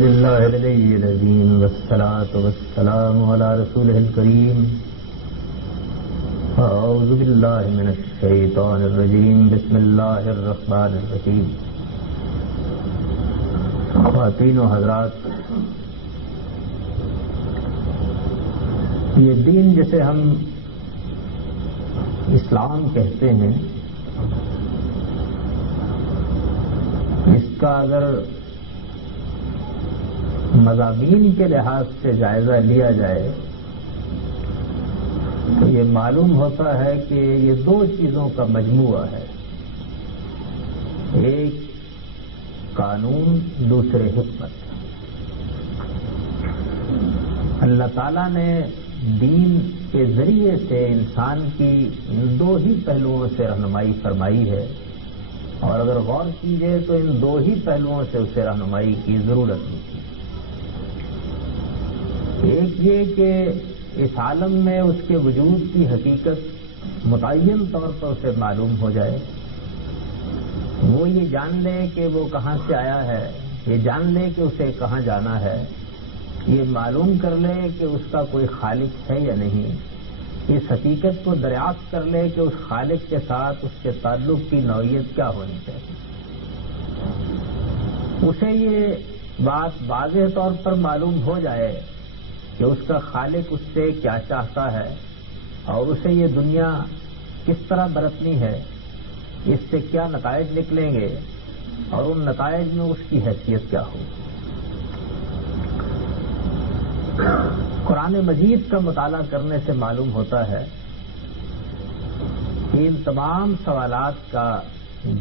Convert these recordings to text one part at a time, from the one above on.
لله العلي العظيم والصلاة والسلام على رسوله الكريم. أعوذ بالله من الشيطان الرجيم. بسم الله الرحمن الرحيم. خواتین و حضرات، یہ دین جسے ہم اسلام کہتے ہیں، اس کا اگر مضامین کے لحاظ سے جائزہ لیا جائے تو یہ معلوم ہوتا ہے کہ یہ دو چیزوں کا مجموعہ ہے، ایک قانون، دوسرے حکمت. اللہ تعالیٰ نے دین کے ذریعے سے انسان کی ان دو ہی پہلوؤں سے رہنمائی فرمائی ہے، اور اگر غور کیجیے تو ان دو ہی پہلوؤں سے اسے رہنمائی کی ضرورت نہیں. ایک یہ کہ اس عالم میں اس کے وجود کی حقیقت متعین طور پر اسے معلوم ہو جائے، وہ یہ جان لے کہ وہ کہاں سے آیا ہے، یہ جان لے کہ اسے کہاں جانا ہے، یہ معلوم کر لے کہ اس کا کوئی خالق ہے یا نہیں، اس حقیقت کو دریافت کر لے کہ اس خالق کے ساتھ اس کے تعلق کی نوعیت کیا ہونی چاہیے. اسے یہ بات واضح طور پر معلوم ہو جائے کہ اس کا خالق اس سے کیا چاہتا ہے اور اسے یہ دنیا کس طرح برتنی ہے، اس سے کیا نتائج نکلیں گے اور ان نتائج میں اس کی حیثیت کیا ہو. قرآن مجید کا مطالعہ کرنے سے معلوم ہوتا ہے کہ ان تمام سوالات کا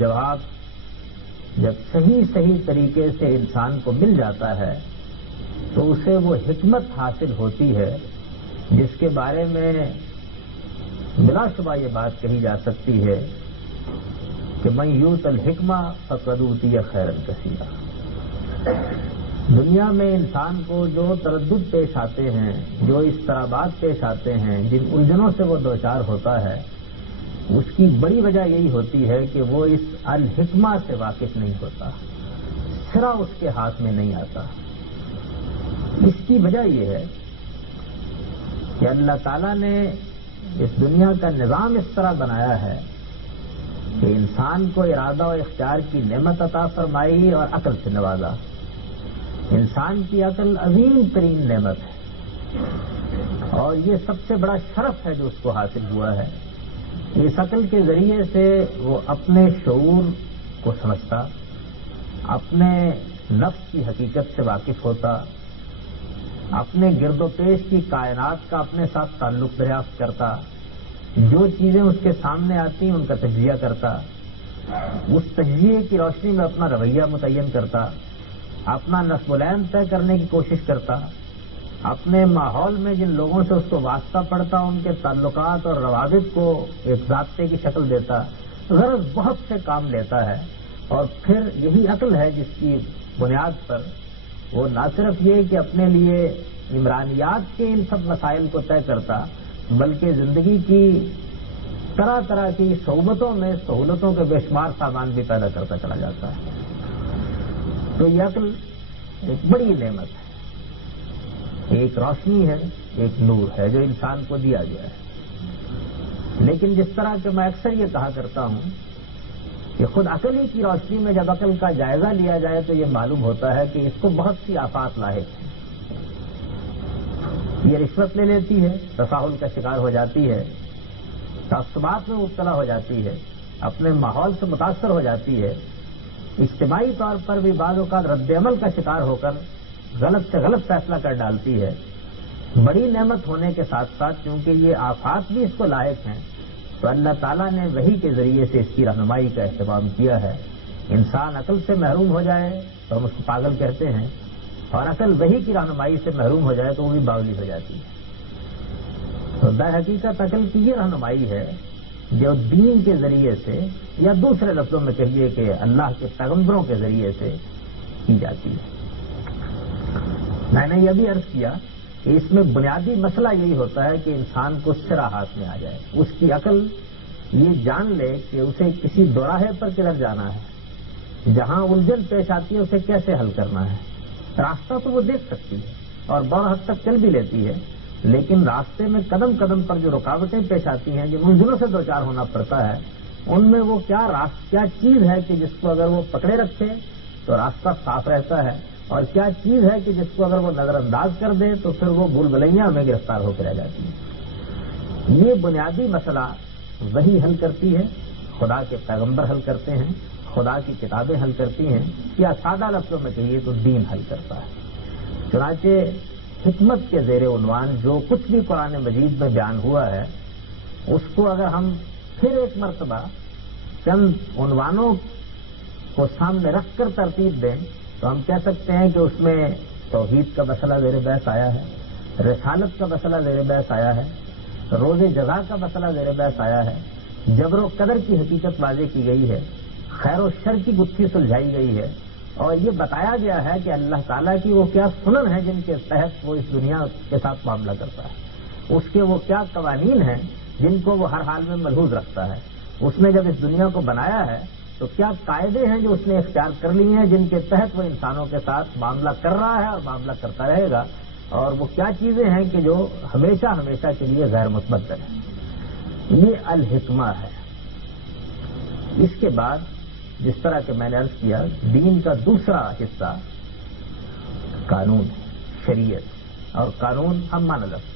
جواب جب صحیح طریقے سے انسان کو مل جاتا ہے تو اسے وہ حکمت حاصل ہوتی ہے جس کے بارے میں بلا شبہ یہ بات کہی جا سکتی ہے کہ من یؤت الحکمہ فقد اوتی خیرا کثیرا. دنیا میں انسان کو جو تردد پیش آتے ہیں، جو اضطرابات پیش آتے ہیں، جن الجھنوں سے وہ دوچار ہوتا ہے، اس کی بڑی وجہ یہی ہوتی ہے کہ وہ اس الحکمہ سے واقف نہیں ہوتا، سرا اس کے ہاتھ میں نہیں آتا. اس کی وجہ یہ ہے کہ اللہ تعالیٰ نے اس دنیا کا نظام اس طرح بنایا ہے کہ انسان کو ارادہ و اختیار کی نعمت عطا فرمائی اور عقل سے نوازا. انسان کی عقل عظیم ترین نعمت ہے اور یہ سب سے بڑا شرف ہے جو اس کو حاصل ہوا ہے. اس عقل کے ذریعے سے وہ اپنے شعور کو سمجھتا، اپنے نفس کی حقیقت سے واقف ہوتا، اپنے گرد و پیش کی کائنات کا اپنے ساتھ تعلق دریافت کرتا، جو چیزیں اس کے سامنے آتی ان کا تجزیہ کرتا، اس تجزیے کی روشنی میں اپنا رویہ متعین کرتا، اپنا نصب العین طے کرنے کی کوشش کرتا، اپنے ماحول میں جن لوگوں سے اس کو واسطہ پڑتا ان کے تعلقات اور روابط کو ایک ضابطے کی شکل دیتا، غرض بہت سے کام لیتا ہے. اور پھر یہی عقل ہے جس کی بنیاد پر وہ نہ صرف یہ کہ اپنے لیے عمرانیات کے ان سب مسائل کو طے کرتا بلکہ زندگی کی طرح طرح کی صعوبتوں میں سہولتوں کے بے شمار سامان بھی پیدا کرتا چلا جاتا ہے. تو یہ عقل ایک بڑی نعمت ہے، ایک روشنی ہے، ایک نور ہے جو انسان کو دیا گیا ہے. لیکن جس طرح کہ میں اکثر یہ کہا کرتا ہوں کہ خود عقل ہی کی روشنی میں جب عقل کا جائزہ لیا جائے تو یہ معلوم ہوتا ہے کہ اس کو بہت سی آفات لاحق ہیں. یہ رشوت لے لیتی ہے، تساہل کا شکار ہو جاتی ہے، تعصبات میں مبتلا ہو جاتی ہے، اپنے ماحول سے متاثر ہو جاتی ہے، اجتماعی طور پر بھی بعض اوقات رد عمل کا شکار ہو کر غلط سے غلط فیصلہ کر ڈالتی ہے. بڑی نعمت ہونے کے ساتھ ساتھ چونکہ یہ آفات بھی اس کو لاحق ہیں تو اللہ تعالیٰ نے وحی کے ذریعے سے اس کی رہنمائی کا اہتمام کیا ہے. انسان عقل سے محروم ہو جائے تو ہم اس کو پاگل کہتے ہیں، اور عقل وحی کی رہنمائی سے محروم ہو جائے تو وہ بھی باولی ہو جاتی ہے. تو در حقیقت عقل کی یہ رہنمائی ہے جو دین کے ذریعے سے یا دوسرے لفظوں میں کہیے کہ اللہ کے پیغمبروں کے ذریعے سے کی جاتی ہے. میں نے یہ بھی عرض کیا کہ اس میں بنیادی مسئلہ یہی ہوتا ہے کہ انسان کو سرا ہاتھ میں آ جائے، اس کی عقل یہ جان لے کہ اسے کسی دوراہے پر کدھر جانا ہے، جہاں الجھن پیش آتی ہے اسے کیسے حل کرنا ہے. راستہ تو وہ دیکھ سکتی ہے اور بہت حد تک چل بھی لیتی ہے، لیکن راستے میں قدم قدم پر جو رکاوٹیں پیش آتی ہیں، جو منزلوں سے دوچار ہونا پڑتا ہے، ان میں وہ کیا چیز ہے کہ جس کو اگر وہ پکڑے رکھے تو راستہ صاف رہتا ہے، اور کیا چیز ہے کہ جس کو اگر وہ نظر انداز کر دے تو پھر وہ بھول بھلیاں میں گرفتار ہو کے رہ جاتی ہے۔ یہ بنیادی مسئلہ وہی حل کرتی ہے، خدا کے پیغمبر حل کرتے ہیں، خدا کی کتابیں حل کرتی ہیں، یا سادہ لفظوں میں کہیے تو دین حل کرتا ہے۔ چنانچہ حکمت کے زیر عنوان جو کچھ بھی قرآن مجید میں بیان ہوا ہے، اس کو اگر ہم پھر ایک مرتبہ چند عنوانوں کو سامنے رکھ کر ترتیب دیں تو ہم کہہ سکتے ہیں کہ اس میں توحید کا مسئلہ زیر بحث آیا ہے، رسالت کا مسئلہ زیر بحث آیا ہے، روز جزا کا مسئلہ زیر بحث آیا ہے، جبر و قدر کی حقیقت واضح کی گئی ہے، خیر و شر کی گتھی سلجھائی گئی ہے، اور یہ بتایا گیا ہے کہ اللہ تعالیٰ کی وہ کیا سنن ہے جن کے تحت وہ اس دنیا کے ساتھ معاملہ کرتا ہے، اس کے وہ کیا قوانین ہیں جن کو وہ ہر حال میں ملحوظ رکھتا ہے، اس نے جب اس دنیا کو بنایا ہے تو کیا قاعدے ہیں جو اس نے اختیار کر لیے ہیں جن کے تحت وہ انسانوں کے ساتھ معاملہ کر رہا ہے اور معاملہ کرتا رہے گا، اور وہ کیا چیزیں ہیں کہ جو ہمیشہ ہمیشہ کے لیے غیر متبدل ہیں۔ یہ الحکمہ ہے۔ اس کے بعد جس طرح کہ میں نے عرض کیا، دین کا دوسرا حصہ قانون ہے، شریعت، اور قانون ہم معنی لفظ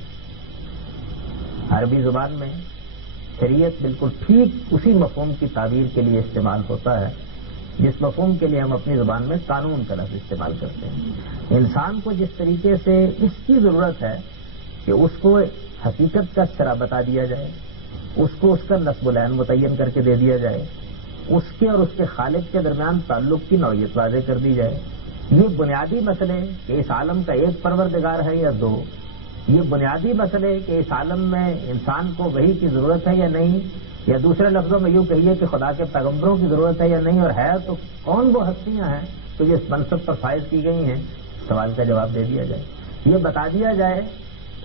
عربی زبان میں شریعت بالکل ٹھیک اسی مفہوم کی تعبیر کے لیے استعمال ہوتا ہے جس مفہوم کے لیے ہم اپنی زبان میں قانون کا لفظ استعمال کرتے ہیں۔ انسان کو جس طریقے سے اس کی ضرورت ہے کہ اس کو حقیقت کا سرا بتا دیا جائے، اس کو اس کا نصب العین متعین کر کے دے دیا جائے، اس کے اور اس کے خالق کے درمیان تعلق کی نوعیت واضح کر دی جائے، یہ بنیادی مسئلے کہ اس عالم کا ایک پروردگار ہے یا دو، یہ بنیادی مسئلے کہ اس عالم میں انسان کو وحی کی ضرورت ہے یا نہیں، یا دوسرے لفظوں میں یوں کہیے کہ خدا کے پیغمبروں کی ضرورت ہے یا نہیں، اور ہے تو کون وہ ہستیاں ہیں تو یہ اس منصب پر فائز کی گئی ہیں، سوال کا جواب دے دیا جائے، یہ بتا دیا جائے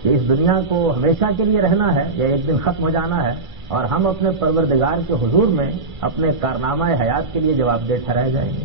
کہ اس دنیا کو ہمیشہ کے لیے رہنا ہے یا ایک دن ختم ہو جانا ہے، اور ہم اپنے پروردگار کے حضور میں اپنے کارنامہ حیات کے لیے جواب دہ ٹھہرائے جائیں گے۔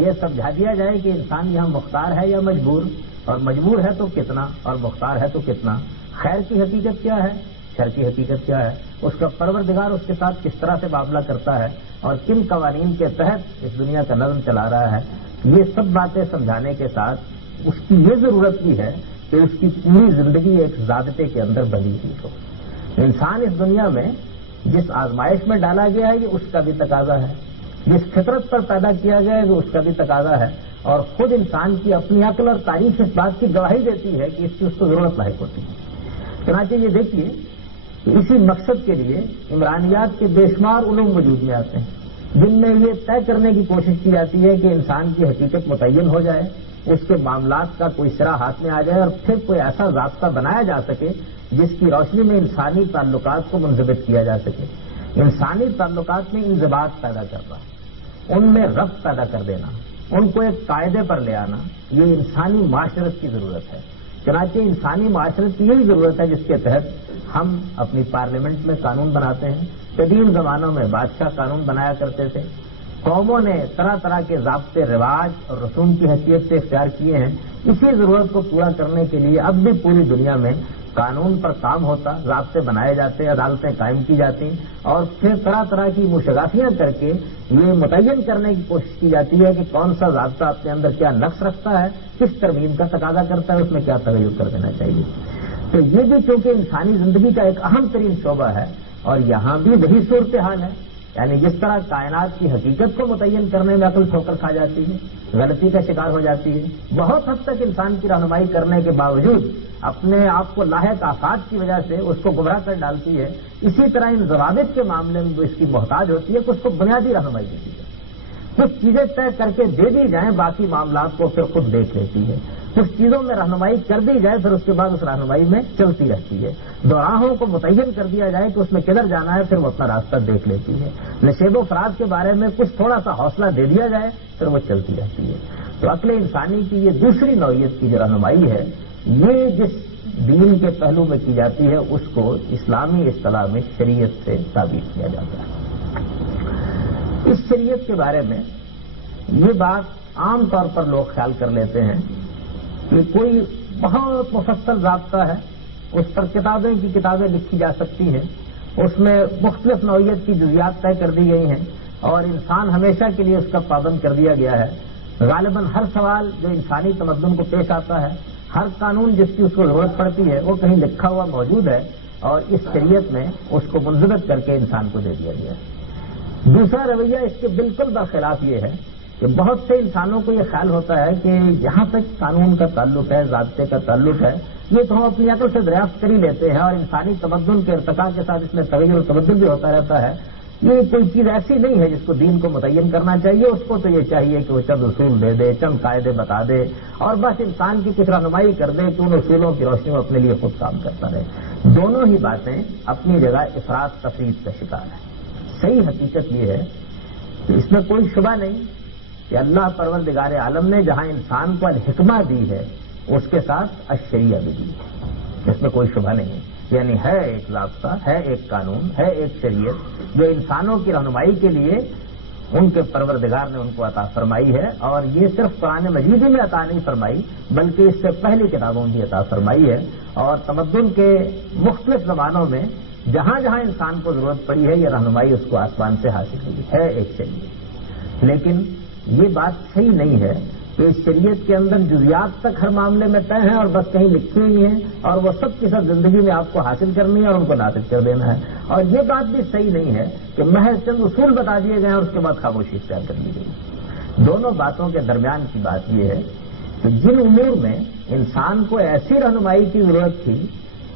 یہ سمجھا دیا جائے کہ انسان یہاں مختار ہے یا مجبور، اور مجبور ہے تو کتنا، اور مختار ہے تو کتنا، خیر کی حقیقت کیا ہے، شر کی حقیقت کیا ہے، اس کا پروردگار اس کے ساتھ کس طرح سے معاملہ کرتا ہے، اور کن قوانین کے تحت اس دنیا کا نظم چلا رہا ہے، یہ سب باتیں سمجھانے کے ساتھ اس کی یہ ضرورت بھی ہے کہ اس کی پوری زندگی ایک ضابطے کے اندر بندھی ہوئی ہو۔ انسان اس دنیا میں جس آزمائش میں ڈالا گیا ہے یہ اس کا بھی تقاضا ہے، جس فطرت پر پیدا کیا گیا ہے وہ اس کا بھی تقاضا ہے، اور خود انسان کی اپنی عقل اور تاریخ اس بات کی گواہی دیتی ہے کہ اس کی اس کو ضرورت لاحق ہوتی ہے۔ چنانچہ یہ دیکھیے کہ اسی مقصد کے لیے عمرانیات کے بے شمار علوم وجود میں آتے ہیں جن میں یہ طے کرنے کی کوشش کی جاتی ہے کہ انسان کی حقیقت متعین ہو جائے، اس کے معاملات کا کوئی سرا ہاتھ میں آ جائے، اور پھر کوئی ایسا ضابطہ بنایا جا سکے جس کی روشنی میں انسانی تعلقات کو منضبط کیا جا سکے، انسانی تعلقات میں انضباط پیدا کرنا، ان میں ربط پیدا کر دینا، ان کو ایک قاعدے پر لے آنا، یہ انسانی معاشرت کی ضرورت ہے۔ چنانچہ انسانی معاشرت کی یہی ضرورت ہے جس کے تحت ہم اپنی پارلیمنٹ میں قانون بناتے ہیں۔ قدیم زمانوں میں بادشاہ قانون بنایا کرتے تھے، قوموں نے طرح طرح کے ضابطے، رواج اور رسوم کی حیثیت سے اختیار کیے ہیں۔ اسی ضرورت کو پورا کرنے کے لیے اب بھی پوری دنیا میں قانون پر کام ہوتا، ضابطے بنائے جاتے، عدالتیں قائم کی جاتی، اور پھر طرح طرح کی مشغافیاں کر کے یہ متعین کرنے کی کوشش کی جاتی ہے کہ کون سا ضابطہ اپنے اندر کیا نقص رکھتا ہے، کس ترمیم کا تقاضا کرتا ہے، اس میں کیا تغیر کر دینا چاہیے۔ تو یہ بھی چونکہ انسانی زندگی کا ایک اہم ترین شعبہ ہے، اور یہاں بھی وہی صورتحال ہے، یعنی جس طرح کائنات کی حقیقت کو متعین کرنے میں عقل ٹھوکر کھا جاتی ہے، غلطی کا شکار ہو جاتی ہے، بہت حد تک انسان کی رہنمائی کرنے کے باوجود اپنے آپ کو لاحق آفات کی وجہ سے اس کو گمراہ کر ڈالتی ہے، اسی طرح ان ضوابط کے معاملے میں اس کی محتاج ہوتی ہے کہ اس کو بنیادی رہنمائی دیتی ہے، کچھ چیزیں طے کر کے دے دی جائیں، باقی معاملات کو پھر خود دیکھ لیتی ہے، کچھ چیزوں میں رہنمائی کر دی جائے، پھر اس کے بعد اس رہنمائی میں چلتی رہتی ہے، دوراہوں کو متعین کر دیا جائے کہ اس میں کدھر جانا ہے، پھر وہ اپنا راستہ دیکھ لیتی ہے، نشیب و فراز کے بارے میں کچھ تھوڑا سا حوصلہ دے دیا جائے، پھر وہ چلتی رہتی ہے۔ تو عقل انسانی کی یہ دوسری نوعیت کی جو رہنمائی ہے، یہ جس دین کے پہلو میں کی جاتی ہے اس کو اسلامی اصطلاح میں شریعت سے تعبیر کیا جاتا ہے۔ اس شریعت کے بارے میں یہ بات عام طور پر لوگ خیال کر لیتے ہیں کہ کوئی بہت مفصل ضابطہ ہے، اس پر کتابیں کی کتابیں لکھی جا سکتی ہیں، اس میں مختلف نوعیت کی جزیات طے کر دی گئی ہیں اور انسان ہمیشہ کے لیے اس کا پابند کر دیا گیا ہے۔ غالباً ہر سوال جو انسانی تمدن کو پیش آتا ہے، ہر قانون جس کی اس کو ضرورت پڑتی ہے، وہ کہیں لکھا ہوا موجود ہے اور اس شریعت میں اس کو منضبط کر کے انسان کو دے دیا گیا ہے۔ دوسرا رویہ اس کے بالکل برخلاف یہ ہے کہ بہت سے انسانوں کو یہ خیال ہوتا ہے کہ جہاں تک قانون کا تعلق ہے، ضابطے کا تعلق ہے، یہ تو ہم اپنی عقل سے دریافت کر ہی لیتے ہیں اور انسانی تمدن کے ارتقاء کے ساتھ اس میں تغیر و تبدل بھی ہوتا رہتا ہے۔ یہ کوئی چیز ایسی نہیں ہے جس کو دین کو متعین کرنا چاہیے، اس کو تو یہ چاہیے کہ وہ چند اصول دے دے، چند قاعدے بتا دے اور بس انسان کی کچھ رہنمائی کر دے کہ ان اصولوں کی روشنی میں اپنے لیے خود کام کرتا رہے۔ دونوں ہی باتیں اپنی جگہ افراط تفریط کا شکار ہیں۔ صحیح حقیقت یہ ہے کہ اس میں کوئی شبہ نہیں کہ اللہ پروردگار عالم نے جہاں انسان کو الحکمہ دی ہے اس کے ساتھ الشریعہ بھی دی ہے، اس میں کوئی شبہ نہیں، یعنی ہے ایک ضابطہ، ہے ایک قانون، ہے ایک شریعت جو انسانوں کی رہنمائی کے لیے ان کے پروردگار نے ان کو عطا فرمائی ہے، اور یہ صرف قرآن مجید میں عطا نہیں فرمائی بلکہ اس سے پہلی کتابوں بھی عطا فرمائی ہے، اور تمدن کے مختلف زمانوں میں جہاں جہاں انسان کو ضرورت پڑی ہے یہ رہنمائی اس کو آسمان سے حاصل ہوئی ہے ایک شریعت۔ لیکن یہ بات صحیح نہیں ہے کہ اس شریعت کے اندر جزیات تک ہر معاملے میں طے ہیں اور بس کہیں لکھی ہوئی ہیں اور وہ سب کی سب زندگی میں آپ کو حاصل کرنی ہے اور ان کو نافذ کر دینا ہے، اور یہ بات بھی صحیح نہیں ہے کہ محض چند اصول بتا دیے گئے اور اس کے بعد خاموشی اختیار کر لی گئی۔ دونوں باتوں کے درمیان کی بات یہ ہے کہ جن امور میں انسان کو ایسی رہنمائی کی ضرورت تھی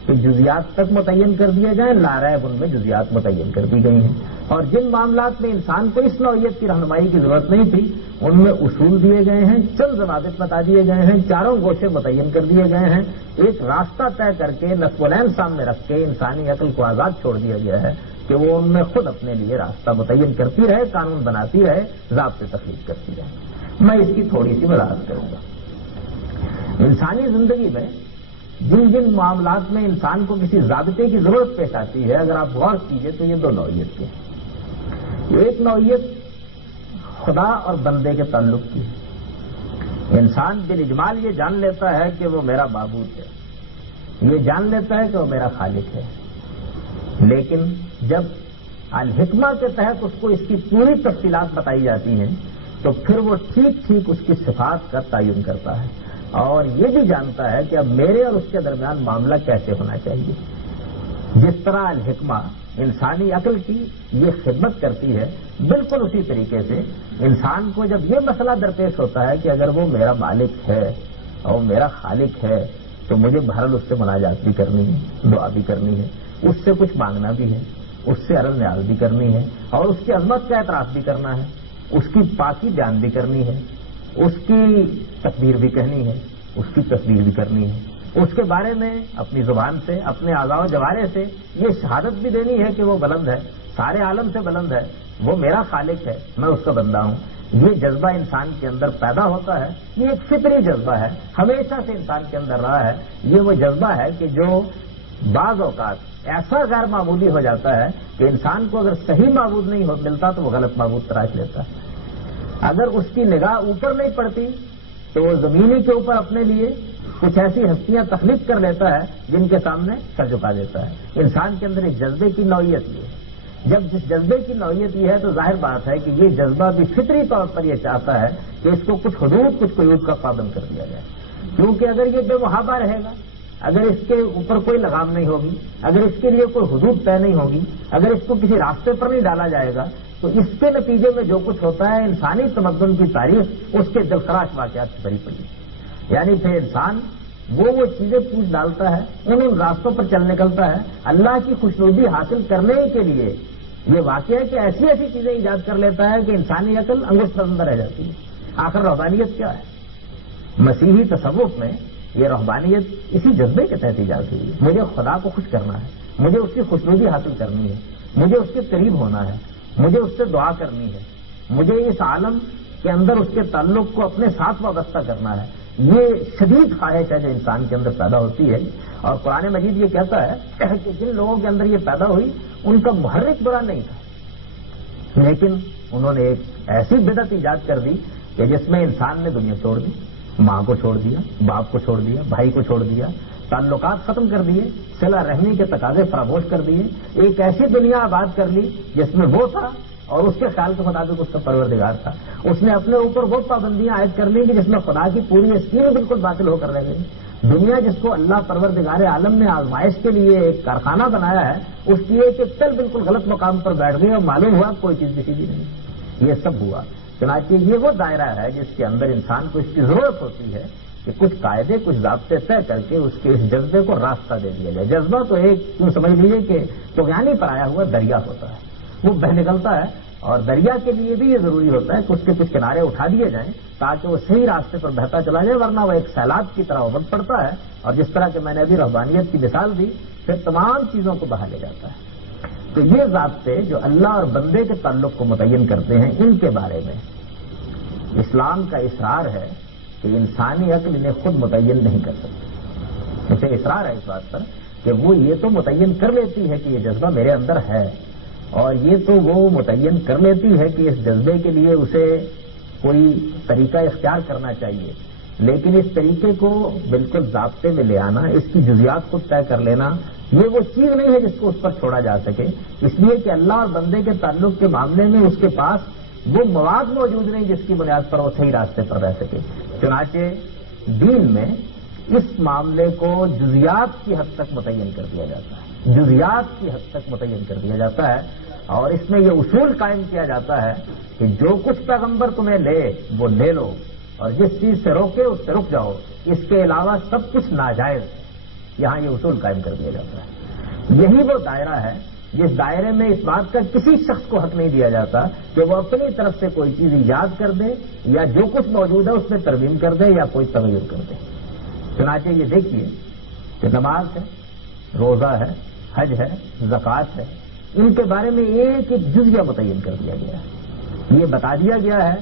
کہ جزیات تک متعین کر دیے جائیں، لاریب ان میں جزیات متعین کر دی گئی ہیں، اور جن معاملات میں انسان کو اس نوعیت کی رہنمائی کی ضرورت نہیں تھی ان میں اصول دیے گئے ہیں، چند ضوابط بتا دیے گئے ہیں، چاروں گوشے متعین کر دیے گئے ہیں، ایک راستہ طے کر کے نصب العین سامنے رکھ کے انسانی عقل کو آزاد چھوڑ دیا گیا ہے کہ وہ ان میں خود اپنے لیے راستہ متعین کرتی رہے، قانون بناتی رہے، ضابطے تخلیق کرتی رہے۔ میں اس کی تھوڑی سی وضاحت کروں گا۔ انسانی زندگی میں جن جن معاملات میں انسان کو کسی ضابطے کی ضرورت پیش آتی ہے، اگر آپ غور کیجئے تو یہ دو نوعیت کے ہیں۔ ایک نوعیت خدا اور بندے کے تعلق کی ہے۔ انسان بالاجمال یہ جان لیتا ہے کہ وہ میرا معبود ہے، یہ جان لیتا ہے کہ وہ میرا خالق ہے، لیکن جب الحکمہ کے تحت اس کو اس کی پوری تفصیلات بتائی جاتی ہیں تو پھر وہ ٹھیک ٹھیک اس کی صفات کا تعین کرتا ہے اور یہ بھی جانتا ہے کہ اب میرے اور اس کے درمیان معاملہ کیسے ہونا چاہیے۔ جس طرح الحکمہ انسانی عقل کی یہ خدمت کرتی ہے، بالکل اسی طریقے سے انسان کو جب یہ مسئلہ درپیش ہوتا ہے کہ اگر وہ میرا مالک ہے اور میرا خالق ہے تو مجھے بہرحال اس سے مناجات بھی کرنی ہے، دعا بھی کرنی ہے، اس سے کچھ مانگنا بھی ہے، اس سے عرض نیاز بھی کرنی ہے اور اس کی عظمت کا اعتراف بھی کرنا ہے، اس کی پاکی بیان بھی کرنی ہے، اس کی تکبیر بھی کہنی ہے، اس کی تصویر بھی کرنی ہے، اس کے بارے میں اپنی زبان سے، اپنے اعضاء و جوارح سے یہ شہادت بھی دینی ہے کہ وہ بلند ہے، سارے عالم سے بلند ہے، وہ میرا خالق ہے، میں اس کا بندہ ہوں۔ یہ جذبہ انسان کے اندر پیدا ہوتا ہے، یہ ایک فطری جذبہ ہے، ہمیشہ سے انسان کے اندر رہا ہے۔ یہ وہ جذبہ ہے کہ جو بعض اوقات ایسا غیر معمولی ہو جاتا ہے کہ انسان کو اگر صحیح معبود نہیں ملتا تو وہ غلط معبود تراش لیتا ہے۔ اگر اس کی نگاہ اوپر نہیں پڑتی تو وہ زمینی کے اوپر اپنے لیے کچھ ایسی ہستیاں تخلیق کر لیتا ہے جن کے سامنے سر جھکا دیتا ہے۔ انسان کے اندر ایک جذبے کی نوعیت یہ ہے۔ جب جس جذبے کی نوعیت یہ ہے تو ظاہر بات ہے کہ یہ جذبہ بھی فطری طور پر یہ چاہتا ہے کہ اس کو کچھ حدود، کچھ قیود کا پابند کر دیا جائے، کیونکہ اگر یہ بے محابہ رہے گا، اگر اس کے اوپر کوئی لگام نہیں ہوگی، اگر اس کے لیے کوئی حدود طے نہیں ہوگی، اگر اس کو کسی راستے پر نہیں ڈالا جائے گا تو اس کے نتیجے میں جو کچھ ہوتا ہے انسانی تمدن کی تاریخ اس کے دلخراش واقعات سے بھری پڑی، یعنی پھر انسان وہ چیزیں پوچھ ڈالتا ہے، ان راستوں پر چل نکلتا ہے اللہ کی خوشنودی حاصل کرنے کے لیے۔ یہ واقعہ ہے کہ ایسی ایسی چیزیں ایجاد کر لیتا ہے کہ انسانی عقل انگشت اندر رہ جاتی ہے۔ آخر رہبانیت کیا ہے؟ مسیحی تصوف میں یہ رہبانیت اسی جذبے کے تحت ایجاد ہوئی ہے۔ مجھے خدا کو خوش کرنا ہے، مجھے اس کی خوشنودی حاصل کرنی ہے، مجھے اس کے قریب ہونا ہے، مجھے اس سے دعا کرنی ہے، مجھے اس عالم کے اندر اس کے تعلق کو اپنے ساتھ وابستہ کرنا ہے۔ یہ شدید خواہش ہے جو انسان کے اندر پیدا ہوتی ہے، اور قرآن مجید یہ کہتا ہے کہ جن لوگوں کے اندر یہ پیدا ہوئی ان کا محرک برا نہیں تھا، لیکن انہوں نے ایک ایسی بدعت ایجاد کر دی کہ جس میں انسان نے دنیا چھوڑ دی، ماں کو چھوڑ دیا، باپ کو چھوڑ دیا، بھائی کو چھوڑ دیا، تعلقات ختم کر دیے، صلہ رحمی کے تقاضے فراموش کر دیے، ایک ایسی دنیا آباد کر لی جس میں وہ تھا اور اس کے خیال کے مطابق اس کا پروردگار تھا۔ اس نے اپنے اوپر وہ پابندیاں عائد کر لی کہ جس میں خدا کی پوری اسکیم بالکل باطل ہو کر رہ گئی۔ دنیا جس کو اللہ پروردگار عالم نے آزمائش کے لیے ایک کارخانہ بنایا ہے، اس کی ایک چل بالکل غلط مقام پر بیٹھ گئی اور معلوم ہوا کوئی چیز کسی بھی نہیں۔ یہ سب ہوا۔ چنانچہ یہ وہ دائرہ ہے جس کے اندر انسان کو اس کی ضرورت ہوتی ہے کہ کچھ قاعدے، کچھ ضابطے طے کر کے اس کے اس جذبے کو راستہ دے دیا جائے۔ جذبہ تو ایک یوں سمجھ لیجیے کہ طغیانی پر آیا ہوا دریا ہوتا ہے، وہ بہہ نکلتا ہے، اور دریا کے لیے بھی یہ ضروری ہوتا ہے کہ اس کے کچھ کنارے اٹھا دیے جائیں تاکہ وہ صحیح راستے پر بہتا چلا جائے، ورنہ وہ ایک سیلاب کی طرح ابھر پڑتا ہے، اور جس طرح کہ میں نے ابھی رہبانیت کی مثال دی، پھر تمام چیزوں کو بہا لے جاتا ہے۔ تو یہ ضابطے جو اللہ اور بندے کے تعلق کو متعین کرتے ہیں، ان کے بارے میں اسلام کا اصرار ہے کہ انسانی عقل انہیں خود متعین نہیں کر سکتی۔ اسے اصرار ہے اس بات پر کہ وہ یہ تو متعین کر لیتی ہے کہ یہ جذبہ میرے اندر ہے، اور یہ تو وہ متعین کر لیتی ہے کہ اس جذبے کے لیے اسے کوئی طریقہ اختیار کرنا چاہیے، لیکن اس طریقے کو بالکل ضابطے میں لے آنا، اس کی جزیات کو طے کر لینا، یہ وہ چیز نہیں ہے جس کو اس پر چھوڑا جا سکے، اس لیے کہ اللہ اور بندے کے تعلق کے معاملے میں اس کے پاس وہ مواد موجود نہیں جس کی بنیاد پر وہ صحیح راستے پر رہ سکے۔ چنانچہ دین میں اس معاملے کو جزیات کی حد تک متعین کر دیا جاتا ہے، جزیات کی حد تک متعین کر دیا جاتا ہے، اور اس میں یہ اصول قائم کیا جاتا ہے کہ جو کچھ پیغمبر تمہیں لے وہ لے لو، اور جس چیز سے روکے اس سے رک جاؤ، اس کے علاوہ سب کچھ ناجائز۔ یہاں یہ اصول قائم کر دیا جاتا ہے۔ یہی وہ دائرہ ہے جس دائرے میں اس بات کا کسی شخص کو حق نہیں دیا جاتا کہ وہ اپنی طرف سے کوئی چیز ایجاد کر دے یا جو کچھ موجود ہے اس میں ترمیم کر دے یا کوئی تغیر کر دے۔ چنانچہ یہ دیکھیے کہ نماز ہے، روزہ ہے، حج ہے، زکوٰۃ ہے، ان کے بارے میں ایک ایک جزیہ متعین کر دیا گیا ہے۔ یہ بتا دیا گیا ہے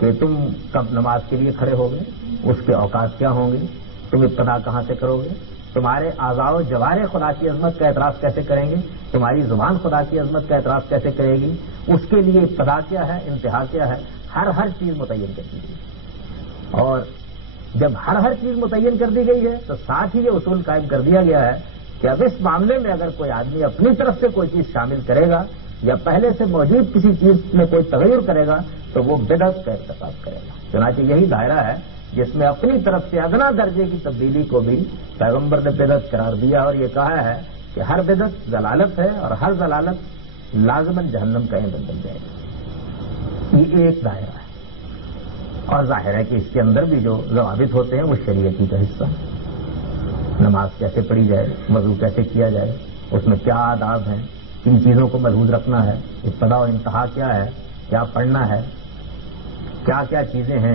کہ تم کب نماز کے لیے کھڑے ہوگے، اس کے اوقات کیا ہوں گے، تم ابتدا کہاں سے کرو گے، تمہارے اعضاء و جوارح خدا کی عظمت کا اعتراف کیسے کریں گے، تمہاری زبان خدا کی عظمت کا اعتراف کیسے کرے گی، اس کے لیے ابتدا کیا ہے، انتہا کیا ہے، ہر چیز متعین کر دی گئی۔ اور جب ہر چیز متعین کر دی گئی ہے تو ساتھ ہی یہ اصول قائم کر دیا گیا ہے کہ اب اس معاملے میں اگر کوئی آدمی اپنی طرف سے کوئی چیز شامل کرے گا یا پہلے سے موجود کسی چیز میں کوئی تغیر کرے گا تو وہ بدعت کا ارتکاب کرے گا۔ چنانچہ یہی دائرہ ہے جس میں اپنی طرف سے ادنا درجے کی تبدیلی کو بھی پیغمبر نے بدعت قرار دیا، اور یہ کہا ہے کہ ہر بدعت ضلالت ہے اور ہر ضلالت لازماً جہنم کا ایندھن بن جائے گا۔ یہ ایک دائرہ ہے، اور ظاہر ہے کہ اس کے اندر بھی جو ضوابط ہوتے ہیں وہ شریعت کا حصہ ہیں۔ نماز کیسے پڑھی جائے، وضو کیسے کیا جائے، اس میں کیا آداب ہیں، کن چیزوں کو ملحوظ رکھنا ہے، ابتدا و انتہا کیا ہے، کیا پڑھنا ہے، کیا کیا چیزیں ہیں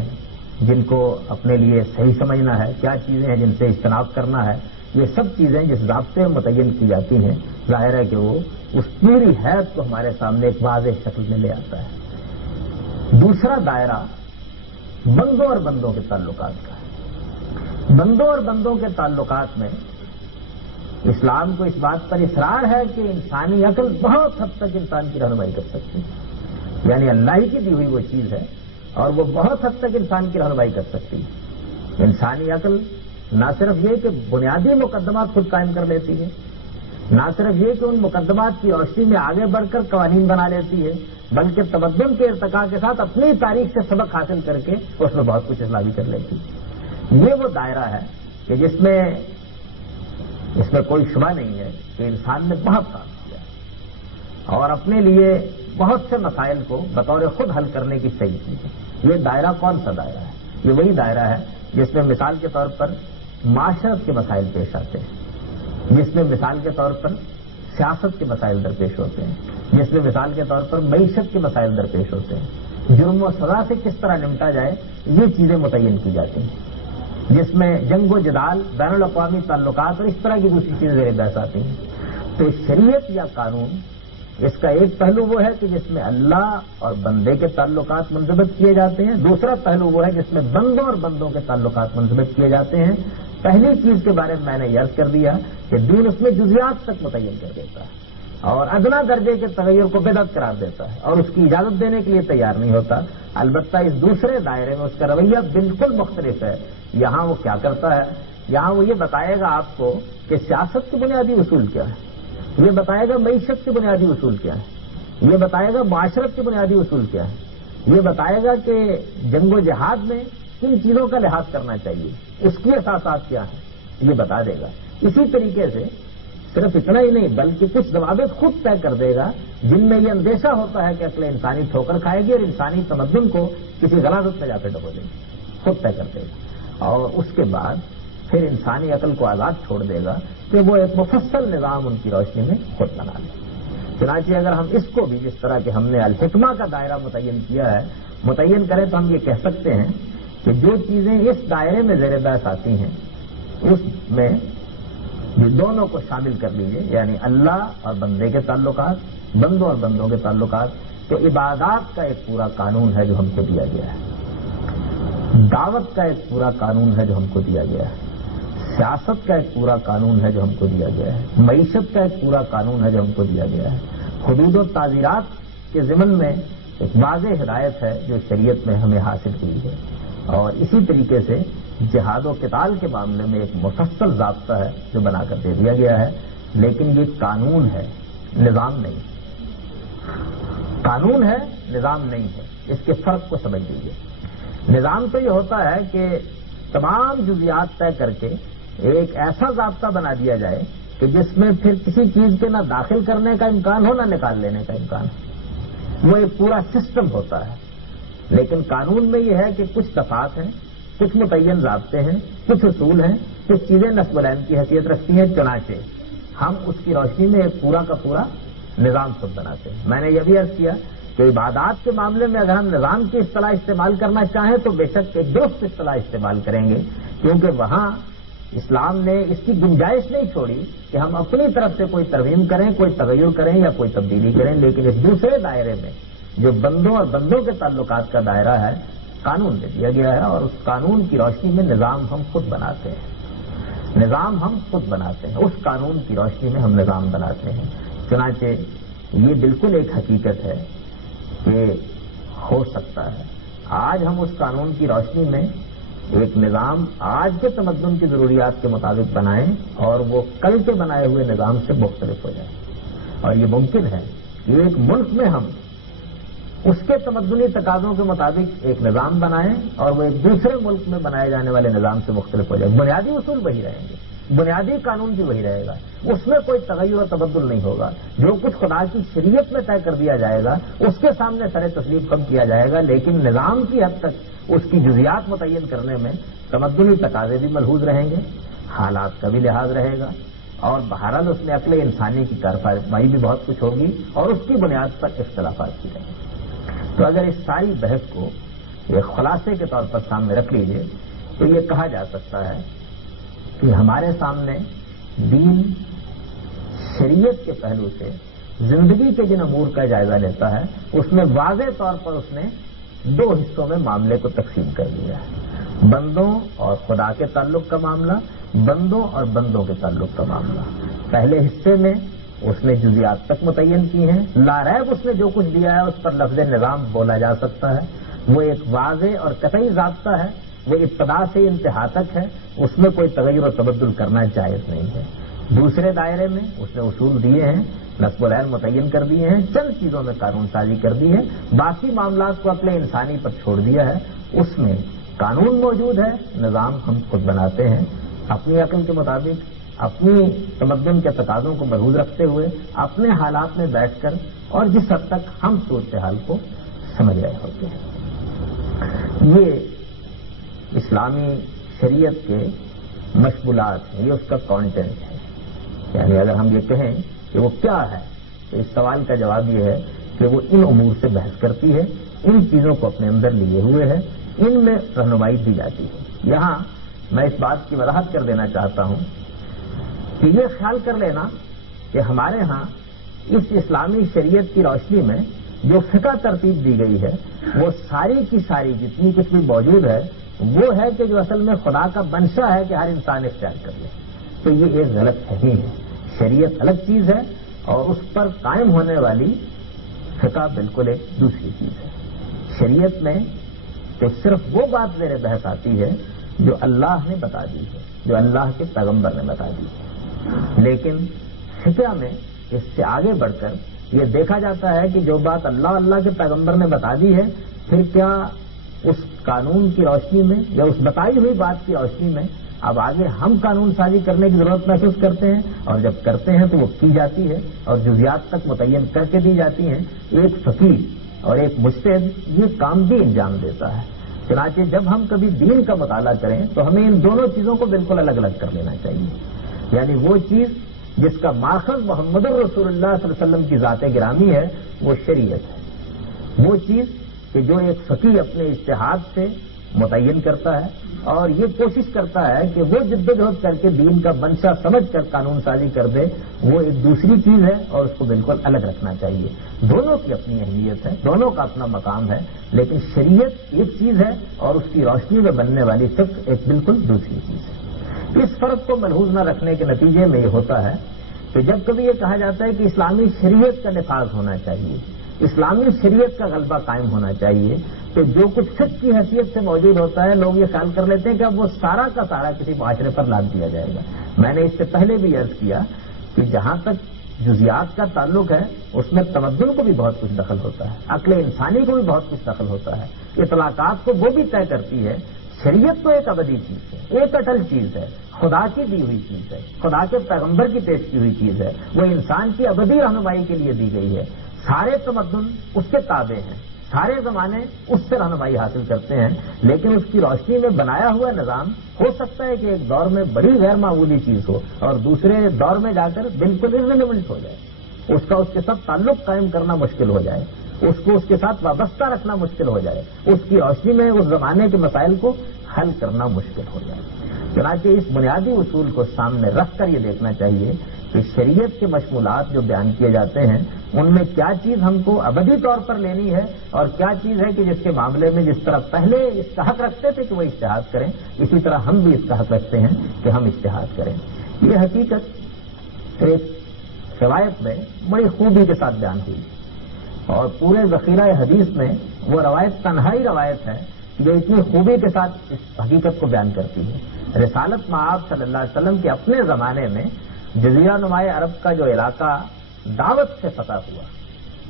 جن کو اپنے لیے صحیح سمجھنا ہے، کیا چیزیں ہیں جن سے اجتناب کرنا ہے، یہ سب چیزیں جس ضابطے میں متعین کی جاتی ہیں، ظاہر ہے کہ وہ اس پوری حیثیت کو ہمارے سامنے ایک واضح شکل میں لے آتا ہے۔ دوسرا دائرہ بندوں اور بندوں کے تعلقات کا ہے۔ بندوں اور بندوں کے تعلقات میں اسلام کو اس بات پر اصرار ہے کہ انسانی عقل بہت حد تک انسان کی رہنمائی کر سکتی ہے، یعنی اللہ ہی کی دی ہوئی وہ چیز ہے اور وہ بہت حد تک انسان کی رہنمائی کر سکتی ہے۔ انسانی عقل نہ صرف یہ کہ بنیادی مقدمات خود قائم کر لیتی ہے، نہ صرف یہ کہ ان مقدمات کی روشنی میں آگے بڑھ کر قوانین بنا لیتی ہے، بلکہ تمدن کے ارتقاء کے ساتھ اپنی تاریخ سے سبق حاصل کر کے اس میں بہت کچھ اصلاح بھی کر لیتی ہے۔ یہ وہ دائرہ ہے کہ جس میں کوئی شبہ نہیں ہے کہ انسان نے بہت کام کیا اور اپنے لیے بہت سے مسائل کو بطور خود حل کرنے کی صحیح کی ہے۔ یہ دائرہ کون سا دائرہ ہے؟ یہ وہی دائرہ ہے جس میں مثال کے طور پر معاشرت کے مسائل پیش آتے ہیں، جس میں مثال کے طور پر سیاست کے مسائل درپیش ہوتے ہیں، جس میں مثال کے طور پر معیشت کے مسائل درپیش ہوتے ہیں، جرم و سزا سے کس طرح نمٹا جائے یہ چیزیں متعین کی جاتی ہیں، جس میں جنگ و جدال، بین الاقوامی تعلقات اور اس طرح کی دوسری چیزیں زیر بحث آتی ہیں۔ تو شریعت یا قانون اس کا ایک پہلو وہ ہے کہ جس میں اللہ اور بندے کے تعلقات منضبط کیے جاتے ہیں، دوسرا پہلو وہ ہے جس میں بندوں اور بندوں کے تعلقات منضبط کیے جاتے ہیں۔ پہلی چیز کے بارے میں نے عرض کر دیا کہ دین اس میں جزیات تک متعین کر دیتا ہے، اور ادنا درجے کے تغیر کو بدعت قرار دیتا ہے اور اس کی اجازت دینے کے لیے تیار نہیں ہوتا. البتہ اس دوسرے دائرے میں اس کا رویہ بالکل مختلف ہے. یہاں وہ کیا کرتا ہے؟ یہاں وہ یہ بتائے گا آپ کو کہ سیاست کے بنیادی اصول کیا ہے، یہ بتائے گا معیشت کے بنیادی اصول کیا ہے، یہ بتائے گا معاشرت کے بنیادی اصول کیا ہے، یہ بتائے گا کہ جنگ و جہاد میں کن چیزوں کا لحاظ کرنا چاہیے، اس کی اساسات کیا ہیں، یہ بتا دے گا. اسی طریقے سے صرف اتنا ہی نہیں بلکہ کچھ ضوابط خود طے کر دے گا جن میں یہ اندیشہ ہوتا ہے کہ عقل انسانی ٹھوکر کھائے گی اور انسانی تمدن کو کسی غلاظت میں جا کے ڈبو دے گی. خود طے کر دے گا اور اس کے بعد پھر انسانی عقل کو آزاد چھوڑ دے گا کہ وہ ایک مفصل نظام ان کی روشنی میں خود بنا لے. چنانچہ اگر ہم اس کو بھی جس طرح کہ ہم نے الحکمہ کا دائرہ متعین کیا ہے متعین کریں تو ہم یہ کہہ سکتے ہیں کہ جو چیزیں اس دائرے میں زیر بحث آتی ہیں اس میں دونوں کو شامل کر لیجیے، یعنی اللہ اور بندے کے تعلقات، بندوں اور بندوں کے تعلقات. تو عبادات کا ایک پورا قانون ہے جو ہم کو دیا گیا ہے، دعوت کا ایک پورا قانون ہے جو ہم کو دیا گیا ہے، سیاست کا ایک پورا قانون ہے جو ہم کو دیا گیا ہے، معیشت کا ایک پورا قانون ہے جو ہم کو دیا گیا ہے. حدود و تعزیرات کے ضمن میں ایک واضح ہدایت ہے جو شریعت میں ہمیں حاصل ہوئی ہے. اور اسی طریقے سے جہاد و قتال کے معاملے میں ایک مفصل ضابطہ ہے جو بنا کر دے دیا گیا ہے. لیکن یہ قانون ہے، نظام نہیں. قانون ہے، نظام نہیں ہے. اس کے فرق کو سمجھ لیجیے. نظام تو یہ ہوتا ہے کہ تمام جزیات طے کر کے ایک ایسا ضابطہ بنا دیا جائے کہ جس میں پھر کسی چیز کے نہ داخل کرنے کا امکان ہو نہ نکال لینے کا امکان ہو. وہ ایک پورا سسٹم ہوتا ہے. لیکن قانون میں یہ ہے کہ کچھ دفعات ہیں، کچھ متعین ضابطے ہیں، کچھ اصول ہیں، کچھ چیزیں نصب العین کی حیثیت رکھتی ہیں. چنانچہ ہم اس کی روشنی میں ایک پورا کا پورا نظام خود بناتے ہیں. میں نے یہ بھی عرض کیا کہ عبادات کے معاملے میں اگر ہم نظام کی اصطلاح استعمال کرنا چاہیں تو بے شک ایک درست اصطلاح استعمال کریں گے، کیونکہ وہاں اسلام نے اس کی گنجائش نہیں چھوڑی کہ ہم اپنی طرف سے کوئی ترمیم کریں، کوئی تغیر کریں یا کوئی تبدیلی کریں. لیکن اس دوسرے دائرے میں جو بندوں اور بندوں کے تعلقات کا دائرہ ہے قانون دے دیا گیا ہے اور اس قانون کی روشنی میں نظام ہم خود بناتے ہیں. نظام ہم خود بناتے ہیں، اس قانون کی روشنی میں ہم نظام بناتے ہیں. چنانچہ یہ بالکل ایک حقیقت ہے کہ ہو سکتا ہے آج ہم اس قانون کی روشنی میں ایک نظام آج کے تمدن کی ضروریات کے مطابق بنائیں اور وہ کل کے بنائے ہوئے نظام سے مختلف ہو جائے. اور یہ ممکن ہے کہ ایک ملک میں ہم اس کے تمدنی تقاضوں کے مطابق ایک نظام بنائیں اور وہ ایک دوسرے ملک میں بنائے جانے والے نظام سے مختلف ہو جائے. بنیادی اصول وہی رہیں گے، بنیادی قانون بھی وہی رہے گا، اس میں کوئی تغیر و تبدل نہیں ہوگا. جو کچھ خدا کی شریعت میں طے کر دیا جائے گا اس کے سامنے سر تسلیم کم کیا جائے گا. لیکن نظام کی حد تک اس کی جزیات متعین کرنے میں تمدنی تقاضے بھی ملحوظ رہیں گے، حالات کا بھی لحاظ رہے گا اور بہرحال اس میں عقل انسانی کی کارفرمائی بھی بہت کچھ ہوگی اور اس کی بنیاد پر اختلافات بھی رہیں گے. تو اگر اس ساری بحث کو ایک خلاصے کے طور پر سامنے رکھ لیجیے تو یہ کہا جا سکتا ہے کہ ہمارے سامنے دین شریعت کے پہلو سے زندگی کے جن امور کا جائزہ لیتا ہے اس میں واضح طور پر اس نے دو حصوں میں معاملے کو تقسیم کر دیا ہے. بندوں اور خدا کے تعلق کا معاملہ، بندوں اور بندوں کے تعلق کا معاملہ. پہلے حصے میں اس نے جزیات تک متعین کی ہیں. لا ریب اس نے جو کچھ دیا ہے اس پر لفظ نظام بولا جا سکتا ہے. وہ ایک واضح اور قطعی ضابطہ ہے، وہ ابتدا سے انتہا تک ہے، اس میں کوئی تغیر و تبدل کرنا جائز نہیں ہے. دوسرے دائرے میں اس نے اصول دیے ہیں، نصب العین متعین کر دیے ہیں، چند چیزوں میں قانون سازی کر دی ہے، باقی معاملات کو عقل انسانی پر چھوڑ دیا ہے. اس میں قانون موجود ہے، نظام ہم خود بناتے ہیں اپنی عقل کے مطابق، اپنی تمدن کے تقاضوں کو ملحوظ رکھتے ہوئے اپنے حالات میں بیٹھ کر اور جس حد تک ہم صورتحال کو سمجھ رہے ہوتے ہیں. یہ اسلامی شریعت کے مشمولات ہیں، یہ اس کا کانٹینٹ ہے. یعنی اگر ہم یہ کہیں کہ وہ کیا ہے تو اس سوال کا جواب یہ ہے کہ وہ ان امور سے بحث کرتی ہے، ان چیزوں کو اپنے اندر لیے ہوئے ہے، ان میں رہنمائی دی جاتی ہے. یہاں میں اس بات کی وضاحت کر دینا چاہتا ہوں کہ یہ خیال کر لینا کہ ہمارے ہاں اس اسلامی شریعت کی روشنی میں جو فقہ ترتیب دی گئی ہے وہ ساری کی ساری جتنی کچھ بھی موجود ہے وہ ہے کہ جو اصل میں خدا کا منشا ہے کہ ہر انسان اختیار کر لے. تو یہ ایک غلط فہمی ہے. شریعت الگ چیز ہے اور اس پر قائم ہونے والی فقہ بالکل ایک دوسری چیز ہے۔ شریعت میں تو صرف وہ بات زیر بحث آتی ہے جو اللہ نے بتا دی ہے، جو اللہ کے پیغمبر نے بتا دی ہے، لیکن فقہ میں اس سے آگے بڑھ کر یہ دیکھا جاتا ہے کہ جو بات اللہ کے پیغمبر نے بتا دی ہے، پھر کیا اس قانون کی روشنی میں یا اس بتائی ہوئی بات کی روشنی میں اب آگے ہم قانون سازی کرنے کی ضرورت محسوس کرتے ہیں، اور جب کرتے ہیں تو وہ کی جاتی ہے اور جزیات تک متعین کر کے دی جاتی ہیں۔ ایک فقیہ اور ایک مجتہد یہ کام بھی انجام دیتا ہے۔ چنانچہ جب ہم کبھی دین کا مطالعہ کریں تو ہمیں ان دونوں چیزوں کو بالکل الگ الگ کر لینا چاہیے، یعنی وہ چیز جس کا ماخذ محمد رسول اللہ صلی اللہ علیہ وسلم کی ذات گرامی ہے وہ شریعت ہے، وہ چیز کہ جو ایک فقیہ اپنے اجتہاد سے متعین کرتا ہے اور یہ کوشش کرتا ہے کہ وہ جدوجہد کر کے دین کا منشا سمجھ کر قانون سازی کر دے، وہ ایک دوسری چیز ہے اور اس کو بالکل الگ رکھنا چاہیے۔ دونوں کی اپنی اہمیت ہے، دونوں کا اپنا مقام ہے، لیکن شریعت ایک چیز ہے اور اس کی روشنی میں بننے والی فقہ ایک بالکل دوسری چیز ہے۔ اس فرق کو ملحوظ نہ رکھنے کے نتیجے میں یہ ہوتا ہے کہ جب کبھی یہ کہا جاتا ہے کہ اسلامی شریعت کا نفاذ ہونا چاہیے، اسلامی شریعت کا غلبہ قائم ہونا چاہیے، تو جو کچھ فقہ کی حیثیت سے موجود ہوتا ہے لوگ یہ خیال کر لیتے ہیں کہ اب وہ سارا کا سارا کسی معاشرے پر لاد دیا جائے گا۔ میں نے اس سے پہلے بھی عرض کیا کہ جہاں تک جزیات کا تعلق ہے اس میں تمدن کو بھی بہت کچھ دخل ہوتا ہے، عقل انسانی کو بھی بہت کچھ دخل ہوتا ہے، اطلاقات کو وہ بھی طے کرتی ہے۔ شریعت تو ایک ابدی چیز ہے، ایک اٹل چیز ہے، خدا کی دی ہوئی چیز ہے، خدا کے پیغمبر کی پیش کی ہوئی چیز ہے، وہ انسان کی ابدی رہنمائی کے لیے دی گئی ہے۔ سارے تمدن اس کے تابع ہیں، سارے زمانے اس سے رہنمائی حاصل کرتے ہیں، لیکن اس کی روشنی میں بنایا ہوا نظام ہو سکتا ہے کہ ایک دور میں بڑی غیر معمولی چیز ہو اور دوسرے دور میں جا کر بالکل ارریلیونٹ ہو جائے، اس کے ساتھ تعلق قائم کرنا مشکل ہو جائے، اس کو اس کے ساتھ وابستہ رکھنا مشکل ہو جائے، اس کی روشنی میں اس زمانے کے مسائل کو حل کرنا مشکل ہو جائے۔ چنانچہ اس بنیادی اصول کو سامنے رکھ کر یہ دیکھنا چاہیے کہ شریعت کے مشمولات جو بیان کیے جاتے ہیں ان میں کیا چیز ہم کو ابدی طور پر لینی ہے اور کیا چیز ہے کہ جس کے معاملے میں جس طرح پہلے اس کا حق رکھتے تھے کہ وہ اجتہاد کریں، اسی طرح ہم بھی اس کا حق رکھتے ہیں کہ ہم اجتہاد کریں۔ یہ حقیقت ایک روایت میں بڑی خوبی کے ساتھ بیان ہوئی اور پورے ذخیرہ حدیث میں وہ روایت تنہائی روایت ہے جو اتنی خوبی کے ساتھ اس حقیقت کو بیان کرتی ہے۔ رسالت مآب صلی اللہ علیہ وسلم کے اپنے زمانے میں جزیرہ نمائے عرب کا جو علاقہ دعوت سے فتح ہوا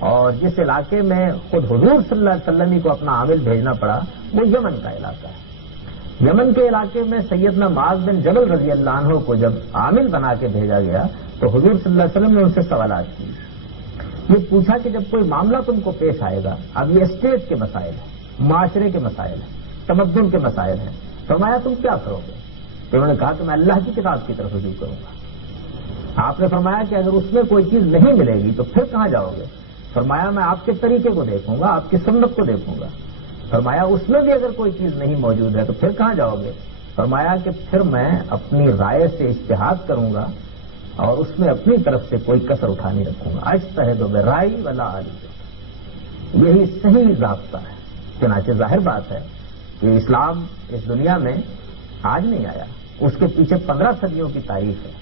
اور جس علاقے میں خود حضور صلی اللہ علیہ وسلم کو اپنا عامل بھیجنا پڑا وہ یمن کا علاقہ ہے۔ یمن کے علاقے میں سیدنا معاذ بن جبل رضی اللہ عنہ کو جب عامل بنا کے بھیجا گیا تو حضور صلی اللہ علیہ وسلم نے ان سے سوالات کیے، یہ پوچھا کہ جب کوئی معاملہ تم کو پیش آئے گا، اب یہ اسٹیٹ کے مسائل ہیں، معاشرے کے مسائل ہیں، تمدن کے مسائل ہیں، فرمایا تم کیا کرو گے؟ تو انہوں نے کہا کہ میں اللہ کی کتاب کی طرف رجوع کروں گا۔ آپ نے فرمایا کہ اگر اس میں کوئی چیز نہیں ملے گی تو پھر کہاں جاؤ گے؟ فرمایا میں آپ کے طریقے کو دیکھوں گا، آپ کی سنت کو دیکھوں گا۔ فرمایا اس میں بھی اگر کوئی چیز نہیں موجود ہے تو پھر کہاں جاؤ گے؟ فرمایا کہ پھر میں اپنی رائے سے اجتہاد کروں گا اور اس میں اپنی طرف سے کوئی کسر اٹھا نہیں رکھوں گا۔ اجتہد برأیی ولا اعلی، یہی صحیح ضابطہ ہے۔ چنانچہ ظاہر بات ہے کہ اسلام اس دنیا میں آج نہیں آیا، اس کے پیچھے 15 صدیوں کی تاریخ ہے۔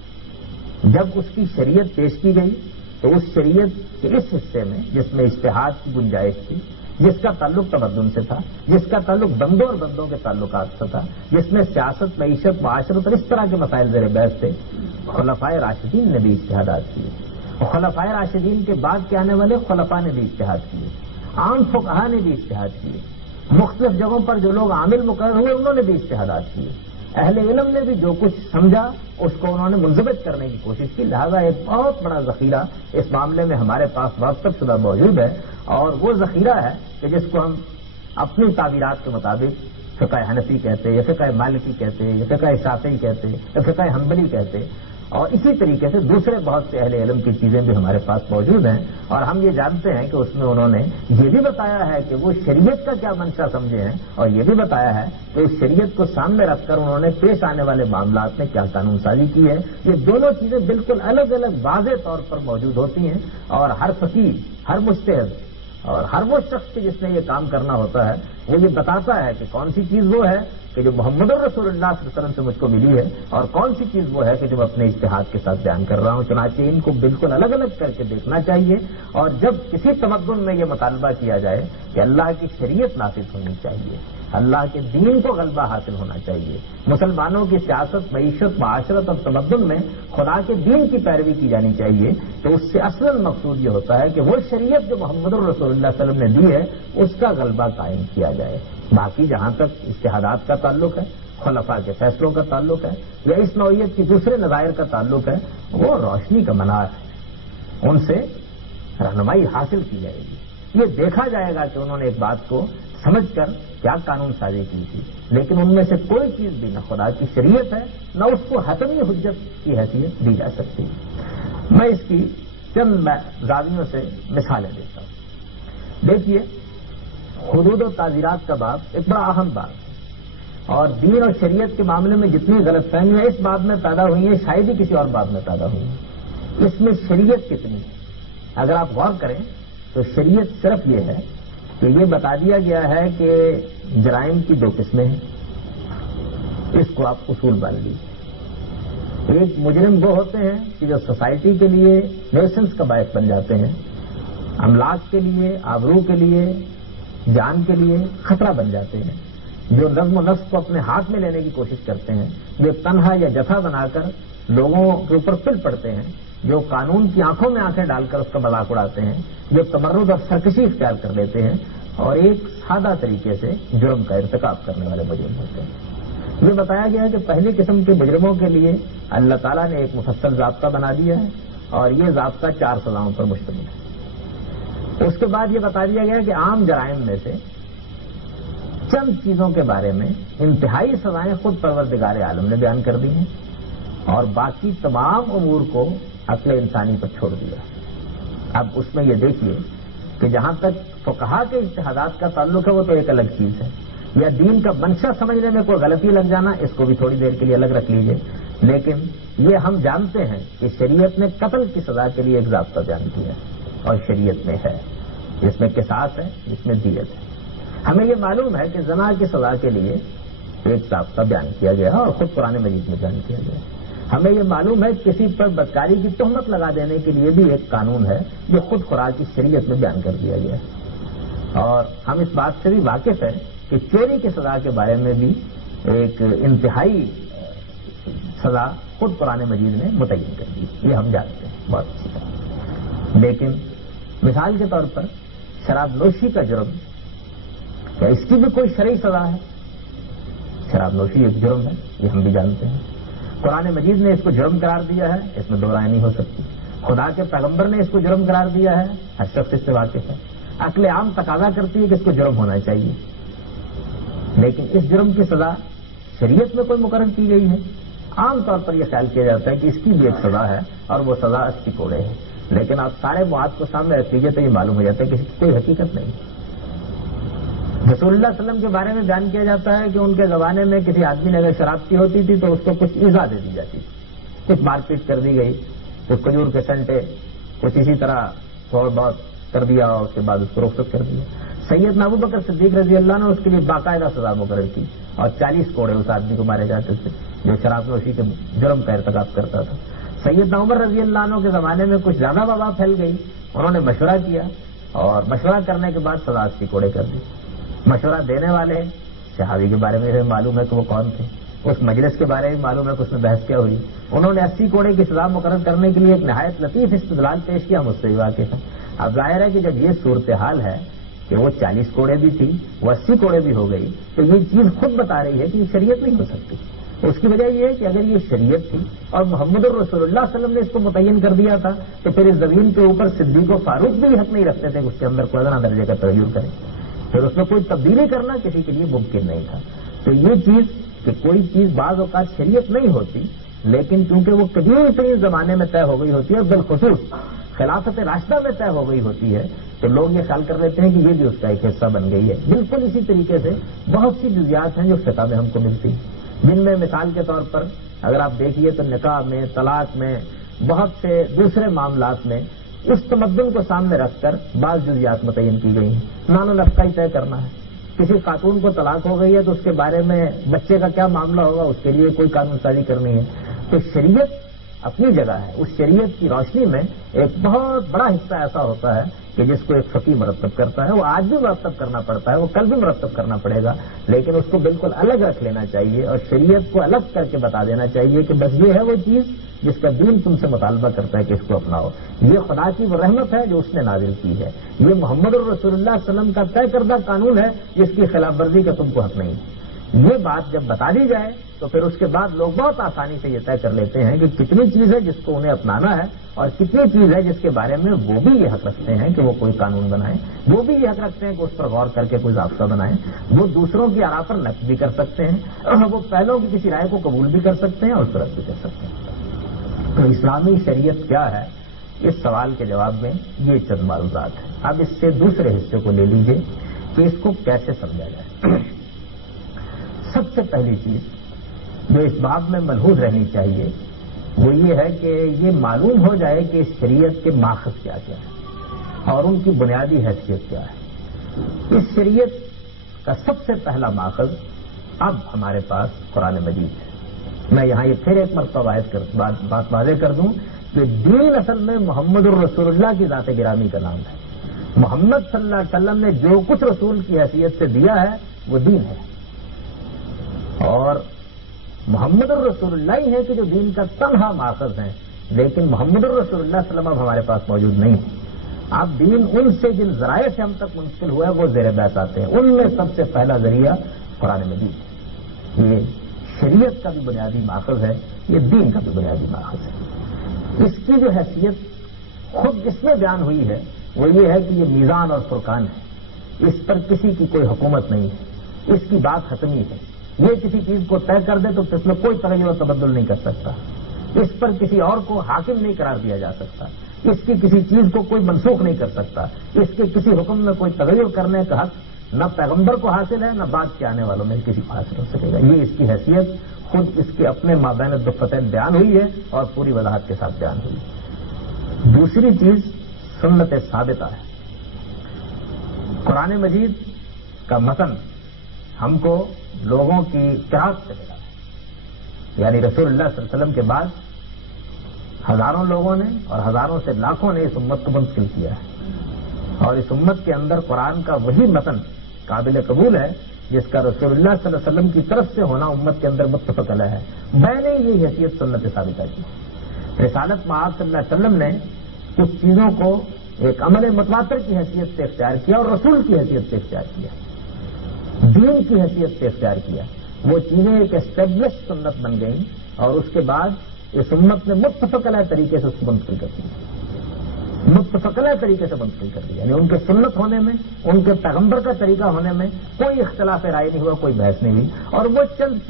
جب اس کی شریعت پیش کی گئی تو اس شریعت کے اس حصے میں جس میں اجتہاد کی گنجائش تھی، جس کا تعلق تمدن سے تھا، جس کا تعلق بندوں اور بندوں کے تعلقات سے تھا، جس میں سیاست، معیشت، معاشرت اور اس طرح کے مسائل زیر بحث تھے، خلفائے راشدین نے بھی اجتہادات کیے اور خلفائے راشدین کے بعد کے آنے والے خلفاء نے بھی اجتہاد کیے، عام فقہا نے بھی اجتہاد کیے، مختلف جگہوں پر جو لوگ عامل مقرر ہوئے انہوں نے بھی اجتہادات کیے، اہل علم نے بھی جو کچھ سمجھا اس کو انہوں نے منضبط کرنے کی کوشش کی۔ لہذا ایک بہت بڑا ذخیرہ اس معاملے میں ہمارے پاس مرتب شدہ موجود ہے اور وہ ذخیرہ ہے کہ جس کو ہم اپنی تعبیرات کے مطابق فقہ حنفی کہتے یا فقہ مالکی کہتے یا فقہ شافعی کہتے یا فقہ حنبلی کہتے، اور اسی طریقے سے دوسرے بہت سے اہل علم کی چیزیں بھی ہمارے پاس موجود ہیں اور ہم یہ جانتے ہیں کہ اس میں انہوں نے یہ بھی بتایا ہے کہ وہ شریعت کا کیا منشا سمجھے ہیں اور یہ بھی بتایا ہے کہ اس شریعت کو سامنے رکھ کر انہوں نے پیش آنے والے معاملات میں کیا قانون سازی کی ہے۔ یہ دونوں چیزیں بالکل الگ الگ واضح طور پر موجود ہوتی ہیں اور ہر فقیہ، ہر مجتہد اور ہر وہ شخص کے جس نے یہ کام کرنا ہوتا ہے وہ یہ بتاتا ہے کہ کون سی چیز وہ ہے کہ جو محمد الرسول اللہ صلی اللہ علیہ وسلم سے مجھ کو ملی ہے اور کون سی چیز وہ ہے کہ جو میں اپنے اجتہاد کے ساتھ بیان کر رہا ہوں. چنانچہ ان کو بالکل الگ الگ کر کے دیکھنا چاہیے. اور جب کسی تمدن میں یہ مطالبہ کیا جائے کہ اللہ کی شریعت نافذ ہونی چاہیے, اللہ کے دین کو غلبہ حاصل ہونا چاہیے, مسلمانوں کی سیاست, معیشت, معاشرت اور تمدن میں خدا کے دین کی پیروی کی جانی چاہیے, تو اس سے اصل مقصود یہ ہوتا ہے کہ وہ شریعت جو محمد الرسول اللہ صلی اللہ علیہ وسلم نے دی ہے اس کا غلبہ قائم کیا جائے. باقی جہاں تک اجتہادات کا تعلق ہے, خلفاء کے فیصلوں کا تعلق ہے, یا اس نوعیت کی دوسرے نظائر کا تعلق ہے, وہ روشنی کا منار ہے, ان سے رہنمائی حاصل کی جائے گی. یہ دیکھا جائے گا کہ انہوں نے ایک بات کو سمجھ کر کیا قانون سازی کی تھی, لیکن ان میں سے کوئی چیز بھی نہ خدا کی شریعت ہے نہ اس کو حتمی حجت کی حیثیت دی جا سکتی. میں اس کی چند زاویوں سے مثالیں دیتا ہوں. دیکھیے, حدود و تعزیرات کا باب ایک بڑا اہم باب ہے, اور دین اور شریعت کے معاملے میں جتنی غلط فہمیاں اس باب میں پیدا ہوئی ہیں شاید ہی کسی اور باب میں پیدا ہوئی ہیں. اس میں شریعت کتنی ہے اگر آپ غور کریں تو شریعت صرف یہ ہے کہ یہ بتا دیا گیا ہے کہ جرائم کی 2 قسمیں ہیں, اس کو آپ اصول مان لیجیے. ایک مجرم وہ ہوتے ہیں کہ جو سوسائٹی کے لیے نیوسنس کا باعث بن جاتے ہیں, املاک کے لیے, آبرو کے لیے, جان کے لیے خطرہ بن جاتے ہیں, جو نظم و نسق کو اپنے ہاتھ میں لینے کی کوشش کرتے ہیں, جو تنہا یا جتھا بنا کر لوگوں کے اوپر پل پڑتے ہیں, جو قانون کی آنکھوں میں آنکھیں ڈال کر اس کا مذاق اڑاتے ہیں, جو تمرد اور سرکشی اختیار کر لیتے ہیں, اور ایک سادہ طریقے سے جرم کا ارتکاب کرنے والے مجرم ہوتے ہیں. یہ بتایا گیا ہے کہ پہلی قسم کے مجرموں کے لیے اللہ تعالیٰ نے ایک مفصل ضابطہ بنا دیا ہے, اور یہ ضابطہ 4 سزاؤں پر مشتمل ہے. اس کے بعد یہ بتا دیا گیا کہ عام جرائم میں سے چند چیزوں کے بارے میں انتہائی سزائیں خود پروردگار عالم نے بیان کر دی ہیں, اور باقی تمام امور کو عقل انسانی پر چھوڑ دیا. اب اس میں یہ دیکھیے کہ جہاں تک فقہا کے اجتہادات کا تعلق ہے وہ تو ایک الگ چیز ہے, یا دین کا منشا سمجھنے میں کوئی غلطی لگ جانا, اس کو بھی تھوڑی دیر کے لیے الگ رکھ لیجیے. لیکن یہ ہم جانتے ہیں کہ شریعت نے قتل کی سزا کے لیے ایک ضابطہ بیان کیا ہے, اور شریعت میں ہے, جس میں قصاص ہے, جس میں دیت ہے. ہمیں یہ معلوم ہے کہ زنا کی سزا کے لیے ایک ضابطہ بیان کیا گیا ہے, اور خود قرآن مجید میں بیان کیا گیا ہے. ہمیں یہ معلوم ہے کہ کسی پر بدکاری کی تہمت لگا دینے کے لیے بھی ایک قانون ہے جو خود قرآن کی شریعت میں بیان کر دیا گیا ہے. اور ہم اس بات سے بھی واقف ہیں کہ چوری کی سزا کے بارے میں بھی ایک انتہائی سزا خود قرآن مجید نے متعین کر دی, یہ ہم جانتے ہیں بہت اچھی طرح. لیکن مثال کے طور پر شراب نوشی کا جرم, کیا اس کی بھی کوئی شرعی سزا ہے؟ شراب نوشی ایک جرم ہے, یہ ہم بھی جانتے ہیں. قرآن مجید نے اس کو جرم قرار دیا ہے, اس میں 2 رائے نہیں ہو سکتی. خدا کے پیغمبر نے اس کو جرم قرار دیا ہے, ہر شخص اس سے واقف ہے. عقل عام تقاضا کرتی ہے کہ اس کو جرم ہونا چاہیے, لیکن اس جرم کی سزا شریعت میں کوئی مقرر کی گئی ہے؟ عام طور پر یہ خیال کیا جاتا ہے کہ اس کی بھی ایک سزا ہے, اور وہ سزا 80 کوڑے ہے. لیکن آپ سارے مواد کو سامنے رکھ لیجیے تو یہ معلوم ہو جاتا ہے کہ اس کی کوئی حقیقت نہیں. رسول اللہ صلی اللہ علیہ وسلم کے بارے میں بیان کیا جاتا ہے کہ ان کے زمانے میں کسی آدمی نے اگر شراب پی ہوتی تھی تو اس کو کچھ ایزا دے دی جاتی تھی, کچھ مار پیٹ کر دی گئی, کچھ کھجور کے سنٹے, کچھ اسی طرح تھوڑا بہت کر دیا, اور اس کے بعد اس کو رخصت کر دیا. سیدنا ابو بکر صدیق رضی اللہ عنہ نے اس کے لیے باقاعدہ سزا مقرر کی, اور 40 کوڑے اس آدمی کو مارے جاتے تھے جو شراب نوشی کے جرم کا ارتکاب کرتا تھا. سیدنا عمر رضی اللہ عنہ کے زمانے میں کچھ زیادہ وبا پھیل گئی, انہوں نے مشورہ کیا, اور مشورہ کرنے کے بعد سزا 80 کوڑے کر دی. مشورہ دینے والے صحابی کے بارے میں معلوم ہے کہ وہ کون تھے, اس مجلس کے بارے میں معلوم ہے کہ اس میں بحث کیا ہوئی. انہوں نے 80 کوڑے کی سزا مقرر کرنے کے لیے ایک نہایت لطیف استدلال پیش کیا, مجھ سے بھی واقف ہے. اب ظاہر ہے کہ جب یہ صورتحال ہے کہ وہ 40 کوڑے بھی تھی, وہ 80 کوڑے بھی ہو گئی, تو یہ چیز خود بتا رہی ہے کہ یہ شریعت نہیں ہو سکتی. اس کی وجہ یہ ہے کہ اگر یہ شریعت تھی اور محمد الرسول اللہ صلی اللہ علیہ وسلم نے اس کو متعین کر دیا تھا, تو پھر اس زمین کے اوپر صدیق و فاروق بھی حق نہیں رکھتے تھے کہ اس کے اندر کوئی ادنا درجے کا تغیر کریں. پھر اس میں کوئی تبدیلی کرنا کسی کے لیے ممکن نہیں تھا. تو یہ چیز کہ کوئی چیز بعض اوقات شریعت نہیں ہوتی, لیکن چونکہ وہ قدیم ترین زمانے میں طے ہو گئی ہوتی ہے, اور بالخصوص خلافت راشدہ میں طے ہو گئی ہوتی ہے, تو لوگ یہ خیال کر لیتے ہیں کہ یہ بھی اس کا ایک حصہ بن گئی ہے. بالکل اسی طریقے سے بہت سی جزیات ہیں جو فقہ میں ہم کو ملتی ہیں, جن میں مثال کے طور پر اگر آپ دیکھیے تو نکاح میں, طلاق میں, بہت سے دوسرے معاملات میں اس تمدن کو سامنے رکھ کر بعض جزیات متعین کی گئی ہیں. نان و نفقہ ہی طے کرنا ہے. کسی خاتون کو طلاق ہو گئی ہے تو اس کے بارے میں بچے کا کیا معاملہ ہوگا، اس کے لیے کوئی قانون سازی کرنی ہے. تو شریعت اپنی جگہ ہے. اس شریعت کی روشنی میں ایک بہت بڑا حصہ ایسا ہوتا ہے کہ جس کو ایک فقیہ مرتب کرتا ہے. وہ آج بھی مرتب کرنا پڑتا ہے، وہ کل بھی مرتب کرنا پڑے گا، لیکن اس کو بالکل الگ رکھ لینا چاہیے اور شریعت کو الگ کر کے بتا دینا چاہیے کہ بس یہ ہے وہ چیز جس کا دین تم سے مطالبہ کرتا ہے کہ اس کو اپناؤ. یہ خدا کی وہ رحمت ہے جو اس نے نازل کی ہے. یہ محمد الرسول اللہ صلی اللہ علیہ وسلم کا طے کردہ قانون ہے جس کی خلاف ورزی کا تم کو حق نہیں. یہ بات جب بتا دی جائے تو پھر اس کے بعد لوگ بہت آسانی سے یہ طے کر لیتے ہیں کہ کتنی چیز ہے جس کو انہیں اپنانا ہے اور کتنی چیز ہے جس کے بارے میں وہ بھی یہ حق رکھتے ہیں کہ وہ کوئی قانون بنائیں. وہ بھی یہ حق رکھتے ہیں کہ اس پر غور کر کے کوئی ضابطہ بنائیں. وہ دوسروں کی آراء پر نقد بھی کر سکتے ہیں اور وہ پہلوں کی کسی رائے کو قبول بھی کر سکتے ہیں اور اس پر رد بھی کر سکتے ہیں. تو اسلامی شریعت کیا ہے، اس سوال کے جواب میں یہ چند معلومات ہیں. اب اس سے دوسرے حصے کو لے لیجئے کہ اس کو کیسے سمجھا جائے. سب سے پہلی چیز جو اس باب میں ملحوظ رہنی چاہیے وہ یہ ہے کہ یہ معلوم ہو جائے کہ اس شریعت کے ماخذ کیا کیا ہے اور ان کی بنیادی حیثیت کیا ہے. اس شریعت کا سب سے پہلا ماخذ اب ہمارے پاس قرآن مجید ہے. میں یہاں یہ پھر ایک مرتبہ بات واضح کر دوں کہ دین اصل میں محمد الرسول اللہ کی ذات گرامی کا نام ہے. محمد صلی اللہ علیہ وسلم نے جو کچھ رسول کی حیثیت سے دیا ہے وہ دین ہے اور محمد الرسول اللہ ہی ہے کہ جو دین کا تنہا ماخذ ہے. لیکن محمد الرسول اللہ صلی اللہ علیہ وسلم اب ہمارے پاس موجود نہیں. اب دین ان سے جن ذرائع سے ہم تک منتقل ہوا ہے وہ زیر بحث آتے ہیں. ان میں سب سے پہلا ذریعہ قرآن مجید ہے. یہ شریعت کا بھی بنیادی ماخذ ہے، یہ دین کا بھی بنیادی ماخذ ہے. اس کی جو حیثیت خود اس میں بیان ہوئی ہے وہ یہ ہے کہ یہ میزان اور فرقان ہے. اس پر کسی کی کوئی حکومت نہیں ہے. اس کی بات حتمی ہے. یہ کسی چیز کو طے کر دے تو اس میں کوئی تغیر و تبدل نہیں کر سکتا. اس پر کسی اور کو حاکم نہیں قرار دیا جا سکتا. اس کی کسی چیز کو کوئی منسوخ نہیں کر سکتا. اس کے کسی حکم میں کوئی تغیر کرنے کا حق نہ پیغمبر کو حاصل ہے نہ بعد کے آنے والوں میں کسی کو حاصل ہو سکے گا. یہ اس کی حیثیت خود اس کے اپنے مابین الدفتین بیان ہوئی ہے اور پوری وضاحت کے ساتھ بیان ہوئی ہے. دوسری چیز سنت ثابتہ ہے. قرآن مجید کا متن ہم کو لوگوں کی قرأت سے ملا ہے. یعنی رسول اللہ صلی اللہ علیہ وسلم کے بعد ہزاروں لوگوں نے اور ہزاروں سے لاکھوں نے اس امت کو منتقل کیا ہے اور اس امت کے اندر قرآن کا وہی متن قابل قبول ہے جس کا رسول اللہ صلی اللہ علیہ وسلم کی طرف سے ہونا امت کے اندر متفق علیہ ہے. میں نے یہ حیثیت سنت ثابتہ کی. رسالت مآب صلی اللہ علیہ وسلم نے کچھ چیزوں کو ایک عمل متواتر کی حیثیت سے اختیار کیا اور رسول کی حیثیت سے اختیار کیا، دین کی حیثیت سے اختیار کیا. وہ چیزیں ایک اسٹیبلش سنت بن گئیں اور اس کے بعد اس امت نے متفق علیہ طریقے سے اس کو منتقل کر دیا. متفق علیہ طریقے سے منتقل کر دیا. یعنی ان کے سنت ہونے میں، ان کے پیغمبر کا طریقہ ہونے میں کوئی اختلاف رائے نہیں ہوا، کوئی بحث نہیں ہوئی. اور وہ چند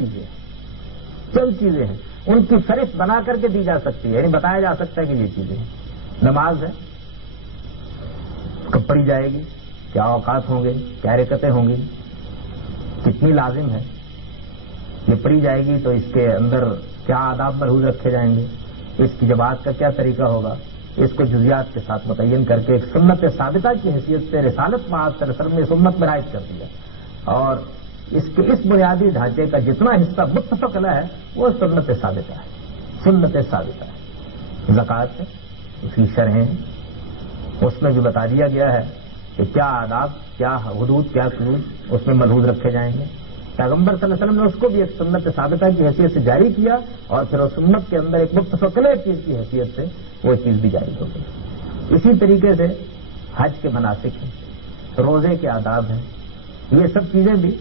چیزیں ہیں ان کی فہرست بنا کر کے دی جا سکتی ہے. یعنی بتایا جا سکتا ہے کہ یہ چیزیں ہیں. نماز ہے، کب پڑھی جائے گی، کیا اوقات ہوں گے، کیا رکعتیں ہوں گی، کتنی لازم ہے، یہ پڑھی جائے گی تو اس کے اندر کیا آداب ملحوظ رکھے جائیں گے، اس کی جماعت کا کیا طریقہ ہوگا. اس کو جزیات کے ساتھ متعین کر کے ایک سنت ثابتہ کی حیثیت سے رسالت مآب صلی اللہ علیہ وسلم نے سنت میں رائج کر دیا. اور اس کے اس بنیادی ڈھانچے کا جتنا حصہ متفق علیہ ہے وہ سنت ثابتہ ہے. سنت ثابتہ ہے. زکوٰۃ ہے، اس کی شرحیں اس میں بھی بتا دیا گیا ہے کہ کیا آداب، کیا حدود، کیا قیود اس میں ملحوظ رکھے جائیں گے. پیغمبر صلی اللہ علیہ وسلم نے اس کو بھی ایک سنت ثابتہ کی حیثیت سے جاری کیا اور پھر اس سنت کے اندر ایک متفق علیہ چیز کی حیثیت سے وہ چیز بھی جاری ہو گئی. اسی طریقے سے حج کے مناسک ہیں، روزے کے آداب ہیں. یہ سب چیزیں بھی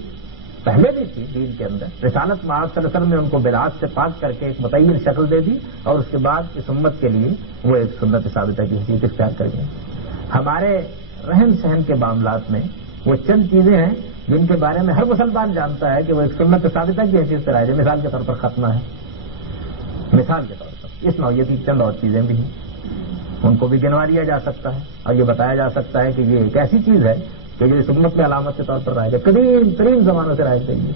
پہلے بھی تھی دین کے اندر. رسالت مآب صلی اللہ علیہ وسلم نے ان کو بدعات سے پاک کر کے ایک متعین شکل دے دی اور اس کے بعد اس امت کے لیے وہ ایک سنت ثابتہ کی حیثیت اختیار کر گئے. ہمارے رہن سہن کے معاملات میں وہ چند چیزیں ہیں جن کے بارے میں ہر مسلمان جانتا ہے کہ وہ ایک سنت ثابتہ کی حیثیت سے رائج ہے. مثال کے طور پر ختمہ ہے. مثال کے طور پر اس نوعیت کی چند اور چیزیں بھی ہیں، ان کو بھی گنوا لیا جا سکتا ہے اور یہ بتایا جا سکتا ہے کہ یہ ایک ایسی چیز ہے کہ جو اس امت میں علامت کے طور پر رائج ہے، قدیم ترین زمانوں سے رائج رہی ہے.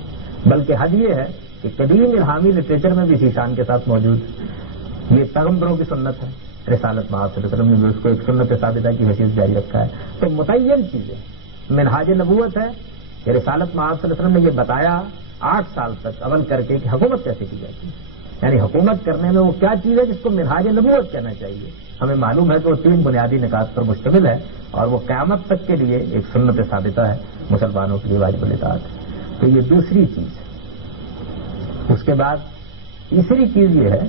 بلکہ حد یہ ہے کہ قدیم الہامی لٹریچر میں بھی اسی شان کے ساتھ موجود ہے. یہ پیغمبروں کی سنت ہے، رسالت میں آپ صلی اللہ علیہ وسلم نے بھی اس کو ایک سنت ثابتہ کی حیثیت جاری رکھا ہے. تو متعین چیزیں منہاج نبوت ہے کہ رسالت میں آپ صلی اللہ علیہ وسلم نے یہ بتایا 8 سال تک عمل کر کے کہ حکومت کیسے کی جاتی ہے، یعنی حکومت کرنے میں وہ کیا چیز ہے جس کو منہاج نبوت کہنا چاہیے. ہمیں معلوم ہے کہ وہ 3 بنیادی نکات پر مشتمل ہے اور وہ قیامت تک کے لیے ایک سنت ثابتہ ہے، مسلمانوں کے لیے واجب الاطاعت ہے. تو یہ دوسری چیز ہے. اس کے بعد تیسری چیز یہ ہے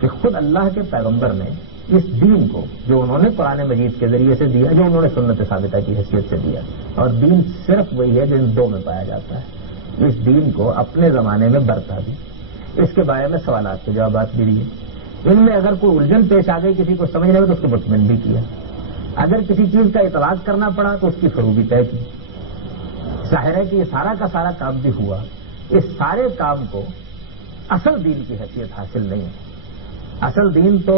کہ خود اللہ کے پیغمبر نے اس دین کو جو انہوں نے قرآن مجید کے ذریعے سے دیا، جو انہوں نے سنت ثابتہ کی حیثیت سے دیا، اور دین صرف وہی ہے جو ان 2 میں پایا جاتا ہے، اس دین کو اپنے زمانے میں برتا بھی، اس کے بارے میں سوالات کے جوابات بھی دیے. ان میں اگر کوئی الجھن پیش آ گئی کسی کو سمجھنے میں تو اس کو مطمئن بھی کیا. اگر کسی چیز کا اطلاق کرنا پڑا تو اس کی فروغ بھی طے کی. ظاہر ہے کہ یہ سارا کا سارا کام بھی ہوا. اس سارے کام کو اصل دین کی حیثیت حاصل نہیں ہے. اصل دین تو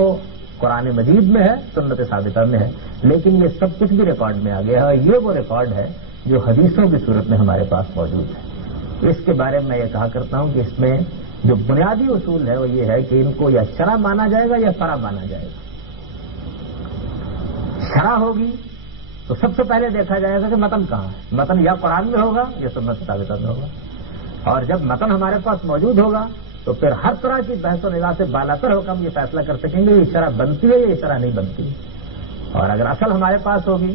قرآن مجید میں ہے، سنت ثابتہ میں ہے، لیکن یہ سب کچھ بھی ریکارڈ میں آ گیا ہے، اور یہ وہ ریکارڈ ہے جو حدیثوں کی صورت میں ہمارے پاس موجود ہے. اس کے بارے میں یہ کہا کرتا ہوں کہ اس میں جو بنیادی اصول ہے وہ یہ ہے کہ ان کو یا شرع مانا جائے گا یا فرع مانا جائے گا. شرع ہوگی تو سب سے پہلے دیکھا جائے گا کہ متن کہاں ہے. متن یا قرآن میں ہوگا یا سنت ثابتہ میں ہوگا. اور جب متن ہمارے پاس موجود ہوگا تو پھر ہر طرح کی بحث و نگاہ سے بالاتر ہو کر ہم یہ فیصلہ کر سکیں گے یہ شرع بنتی ہے یا یہ شرع نہیں بنتی. اور اگر اصل ہمارے پاس ہوگی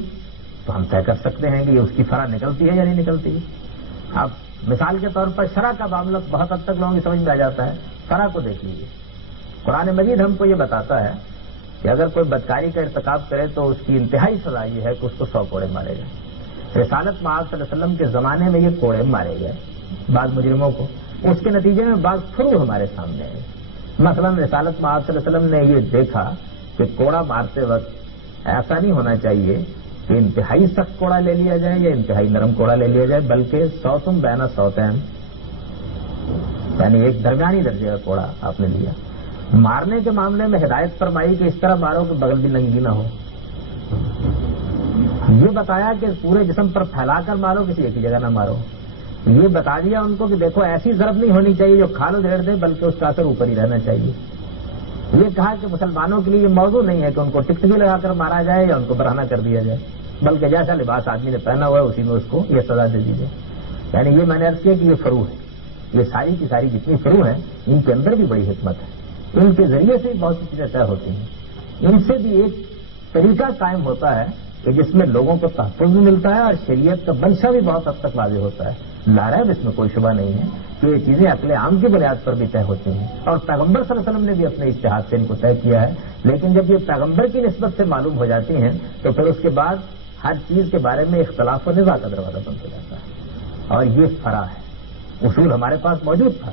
تو ہم طے کر سکتے ہیں کہ یہ اس کی فرع نکلتی ہے یا نہیں نکلتی. اب مثال کے طور پر شرع کا معاملہ بہت حد تک لوگوں کی سمجھ میں آ جاتا ہے. فرع کو دیکھ لیجیے. قرآن مجید ہم کو یہ بتاتا ہے کہ اگر کوئی بدکاری کا ارتکاب کرے تو اس کی انتہائی سزا یہ ہے کہ اس کو 100 کوڑے مارے گئے. رسالت میں آپ صلی اللہ علیہ وسلم کے زمانے میں یہ کوڑے مارے گئے بعض مجرموں کو. اس کے نتیجے میں بعض فروع ہمارے سامنے آئے. مثلا رسالت میں آپ صلی اللہ علیہ وسلم نے یہ دیکھا کہ کوڑا مارتے وقت ایسا نہیں ہونا چاہیے کہ انتہائی سخت کوڑا لے لیا جائے یا انتہائی نرم کوڑا لے لیا جائے، بلکہ صوتم بین صوتین، یعنی ایک درمیانی درجے کا کوڑا آپ نے لیا. مارنے کے معاملے میں ہدایت فرمائی کہ اس طرح مارو کہ بغل بھی ننگی نہ ہو. یہ بتایا کہ پورے جسم پر پھیلا کر مارو، کسی ایک ہی جگہ نہ مارو. یہ بتا دیا ان کو کہ دیکھو ایسی ضرب نہیں ہونی چاہیے جو کھالو ڈھیر دے، بلکہ اس کا اثر اوپر ہی رہنا چاہیے. یہ کہا کہ مسلمانوں کے لیے یہ موضوع نہیں ہے کہ ان کو ٹکٹکی لگا کر مارا جائے یا ان کو برہنہ کر دیا جائے، بلکہ جیسا لباس آدمی نے پہنا ہوا ہے اسی میں اس کو یہ سزا دے دی جائے. یعنی یہ میں نے عرض کیا کہ یہ فروع ہے. یہ ساری کی ساری جتنی فروع ہیں ان کے اندر بھی بڑی حکمت ہے. ان کے ذریعے سے بہت سی چیزیں طے ہوتی ہیں. ان سے بھی ایک طریقہ قائم ہوتا ہے کہ جس میں لوگوں کو تحفظ بھی ملتا ہے اور شریعت کا منشا بھی بہت حد تک واضح ہوتا ہے. لارب اس میں کوئی شبہ نہیں ہے کہ یہ چیزیں عقل عام کی بنیاد پر بھی طے ہوتی ہیں، اور پیغمبر صلی اللہ علیہ وسلم نے بھی اپنے اجتہاد سے ان کو طے کیا ہے. لیکن جب یہ پیغمبر کی نسبت سے معلوم ہو جاتی ہیں تو پھر اس کے بعد ہر چیز کے بارے میں اختلاف و نزاع کا دروازہ بند ہو جاتا ہے. اور یہ فرع ہے. اصول ہمارے پاس موجود تھا.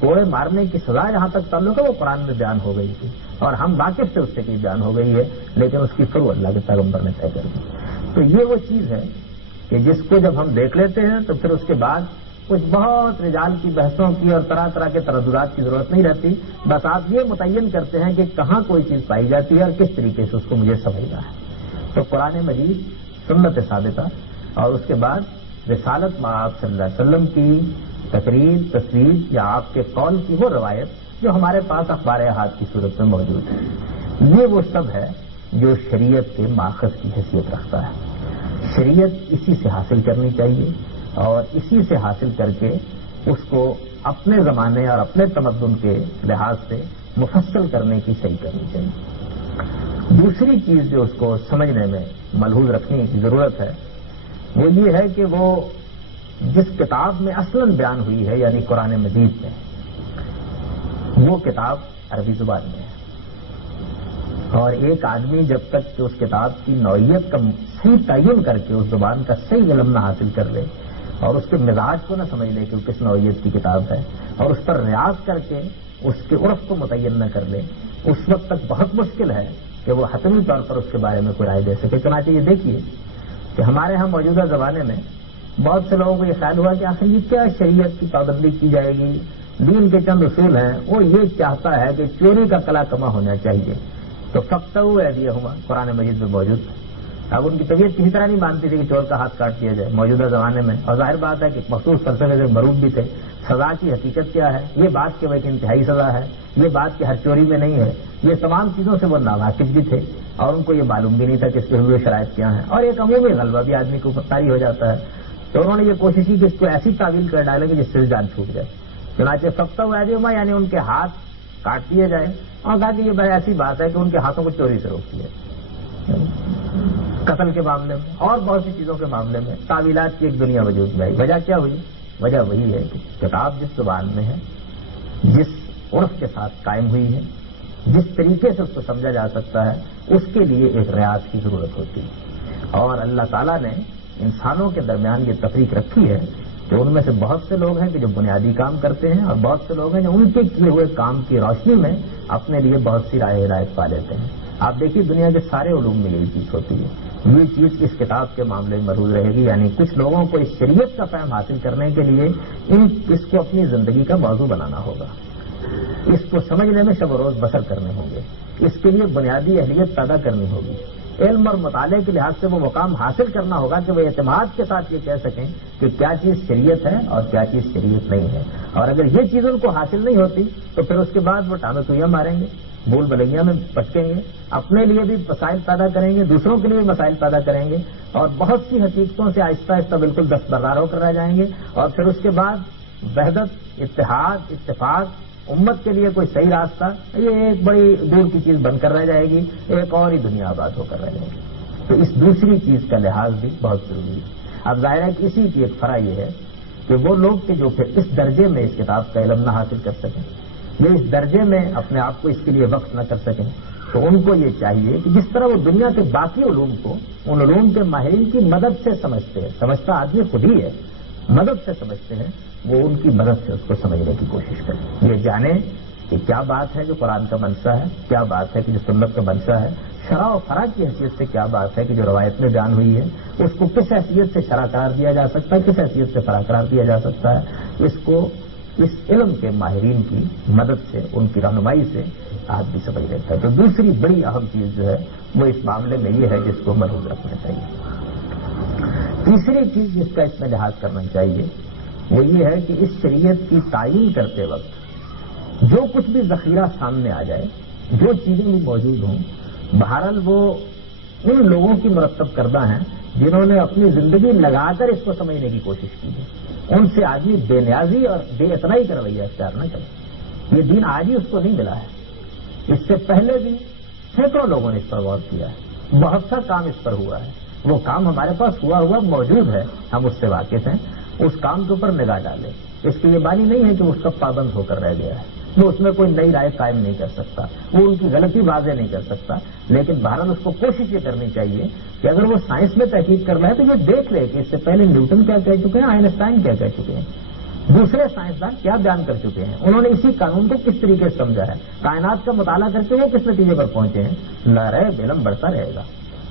کوڑے مارنے کی سزا جہاں تک تعلق ہے وہ قرآن میں بیان ہو گئی تھی اور ہم واقف سے اس سے کی بیان ہو گئی ہے، لیکن اس کی فروع اللہ کے پیغمبر نے طے کر دی. تو یہ وہ چیز ہے کہ جس کو جب ہم دیکھ لیتے ہیں تو پھر اس کے بعد کچھ بہت رجال کی بحثوں کی اور طرح طرح کے ترددات کی ضرورت نہیں رہتی. بس آپ یہ متعین کرتے ہیں کہ کہاں کوئی چیز پائی جاتی ہے اور کس طریقے سے اس کو مجھے سمجھنا ہے. تو قرآن مجید، سنت ثابتہ، اور اس کے بعد رسالت میں آپ صلی اللہ علیہ وسلم کی تقریر، تصویر یا آپ کے قول کی وہ روایت جو ہمارے پاس اخبار احاد کی صورت میں موجود ہے. یہ وہ سب ہے جو شریعت کے ماخذ کی حیثیت رکھتا ہے. شریعت اسی سے حاصل کرنی چاہیے اور اسی سے حاصل کر کے اس کو اپنے زمانے اور اپنے تمدن کے لحاظ سے مفصل کرنے کی صحیح کرنی چاہیے. دوسری چیز جو اس کو سمجھنے میں ملحوظ رکھنے کی ضرورت ہے وہ یہ ہے کہ وہ جس کتاب میں اصلاً بیان ہوئی ہے یعنی قرآن مجید میں، وہ کتاب عربی زبان میں ہے. اور ایک آدمی جب تک کہ اس کتاب کی نوعیت کا صحیح تعین کر کے اس زبان کا صحیح علم نہ حاصل کر لے اور اس کے مزاج کو نہ سمجھ لے کہ وہ کس نوعیت کی کتاب ہے اور اس پر ریاض کر کے اس کے عرف کو متعین نہ کر لے، اس وقت تک بہت مشکل ہے کہ وہ حتمی طور پر اس کے بارے میں کوئی رائے دے سکے. چنانچہ یہ دیکھیے کہ ہمارے ہاں موجودہ زمانے میں بہت سے لوگوں کو یہ خیال ہوا کہ آخر یہ کیا شریعت کی پابندی کی جائے گی، دین کے چند اصول ہیں. وہ یہ چاہتا ہے کہ چوری کا کلا کما ہونا چاہیے. تو فقطعوا ایدیہما قرآن مجید میں موجود اب ان کی طبیعت کسی طرح نہیں مانتی تھی کہ چور کا ہاتھ کاٹ دیا جائے موجودہ زمانے میں، اور ظاہر بات ہے کہ مخصوص فلسفے سے مروب بھی تھے. سزا کی حقیقت کیا ہے، یہ بات کہ وہ ایک انتہائی سزا ہے، یہ بات کہ ہر چوری میں نہیں ہے، یہ تمام چیزوں سے وہ ناواقف بھی تھے اور ان کو یہ معلوم بھی نہیں تھا کہ اس کے ہوئے شرائط کیا ہیں، اور ایک عمومی غلبہ بھی آدمی کو طاری ہو جاتا ہے. تو انہوں نے یہ کوشش کی کہ اس کو ایسی تعویل کر ڈالیں کہ جس سے جان چھوٹ جائے. چنانچہ فقط وادیما یعنی ان کے ہاتھ کاٹ دیے جائیں، اور کہا کہ یہ ایسی بات ہے کہ ان کے ہاتھوں کو چوری سے روکتی ہے. قتل کے معاملے میں اور بہت سی چیزوں کے معاملے میں تعویلات کی ایک دنیا وجود میں آئی. وجہ کیا ہوئی؟ وجہ وہی ہے کہ کتاب جس زبان میں ہے، جس عرف کے ساتھ قائم ہوئی ہے، جس طریقے سے اس کو سمجھا جا سکتا ہے، اس کے لیے ایک ریاض کی ضرورت ہوتی ہے. اور اللہ تعالیٰ نے انسانوں کے درمیان یہ تفریق رکھی ہے کہ ان میں سے بہت سے لوگ ہیں کہ جو بنیادی کام کرتے ہیں، اور بہت سے لوگ ہیں جو ان کے کیے ہوئے کام کی روشنی میں اپنے لیے بہت سی رائے ہدایت پا لیتے ہیں. آپ دیکھیے دنیا کے سارے علوم میں یہی چیز ہوتی ہے. یہ چیز اس کتاب کے معاملے میں محفوظ رہے گی، یعنی کچھ لوگوں کو اس شریعت کا فہم حاصل کرنے کے لیے اس کو اپنی زندگی کا موضوع بنانا ہوگا، اس کو سمجھنے میں شب و روز بسر کرنے ہوں گے، اس کے لیے بنیادی اہلیت پیدا کرنی ہوگی، علم اور مطالعے کے لحاظ سے وہ مقام حاصل کرنا ہوگا کہ وہ اعتماد کے ساتھ یہ کہہ سکیں کہ کیا چیز شریعت ہے اور کیا چیز شریعت نہیں ہے. اور اگر یہ چیز ان کو حاصل نہیں ہوتی تو پھر اس کے بعد وہ ٹامے تویاں ماریں گے، بھول بھلائیاں میں بچیں گے، اپنے لیے بھی مسائل پیدا کریں گے، دوسروں کے لیے بھی مسائل پیدا کریں گے، اور بہت سی حقیقتوں سے آہستہ آہستہ بالکل دستبردار ہو کر رہ جائیں گے. اور پھر اس کے بعد وحدت، اتحاد، اتفاق، امت کے لیے کوئی صحیح راستہ، یہ ایک بڑی دور کی چیز بن کر رہ جائے گی، ایک اور ہی دنیا آباد ہو کر رہ جائے گی. تو اس دوسری چیز کا لحاظ بھی بہت ضروری ہے. اب ظاہر ہے کہ اسی کی ایک فرع یہ ہے کہ وہ لوگ کہ جو پھر اس درجے میں اس کتاب کا علم نہ حاصل کر سکیں، یہ اس درجے میں اپنے آپ کو اس کے لیے وقف نہ کر سکیں، تو ان کو یہ چاہیے کہ جس طرح وہ دنیا کے باقی علوم کو ان علوم کے ماہرین کی مدد سے سمجھتے ہیں، سمجھتا آدمی خود ہی ہے، مدد سے سمجھتے ہیں، وہ ان کی مدد سے اس کو سمجھنے کی کوشش کریں. یہ جانیں کہ کیا بات ہے جو قرآن کا منشا ہے، کیا بات ہے کہ جو سنت کا منشا ہے، شرع و فرع کی حیثیت سے کیا بات ہے کہ جو روایت میں بیان ہوئی ہے، اس کو کس حیثیت سے شرع قرار دیا جا سکتا ہے، کس حیثیت سے فرع قرار دیا جا سکتا ہے. اس کو اس علم کے ماہرین کی مدد سے، ان کی رہنمائی سے آدمی سمجھ لیتا ہے. تو دوسری بڑی اہم چیز جو ہے وہ اس معاملے میں یہ ہے جس کو ملحوظ رکھنا چاہیے. تیسری چیز جس کا اس میں لحاظ کرنا چاہیے وہ یہ ہے کہ اس شریعت کی تعیین کرتے وقت جو کچھ بھی ذخیرہ سامنے آ جائے، جو چیزیں بھی موجود ہوں، بہرحال وہ ان لوگوں کی مرتب کردہ ہیں جنہوں نے اپنی زندگی لگا کر اس کو سمجھنے کی کوشش کی ہے. ان سے آدمی بے نیازی اور بے اتنائی کا رویہ اختیار نہ کرے. یہ دین آج ہی اس کو نہیں ملا ہے، اس سے پہلے بھی سینکڑوں لوگوں نے اس پر غور کیا ہے، بہت سا کام اس پر ہوا ہے. وہ کام ہمارے پاس ہوا موجود ہے، ہم اس سے واقف ہیں. اس کام کے اوپر نگاہ ڈالیں. اس کی یہ معنی نہیں ہے کہ اس کا پابند ہو کر رہ گیا ہے، وہ اس میں کوئی نئی رائے قائم نہیں کر سکتا، وہ ان کی غلطی واضح نہیں کر سکتا، لیکن بہرحال اس کو کوشش یہ کرنی چاہیے کہ اگر وہ سائنس میں تحقیق کر رہا ہے تو یہ دیکھ لے کہ اس سے پہلے نیوٹن کیا کہہ چکے ہیں، آئنسٹائن کیا کہہ چکے ہیں، دوسرے سائنسدان کیا بیان کر چکے ہیں، انہوں نے اسی قانون کو کس طریقے سے سمجھا ہے، کائنات کا مطالعہ کر کے وہ کس نتیجے پر پہنچے ہیں. نہ رہے علم بڑھتا رہے گا،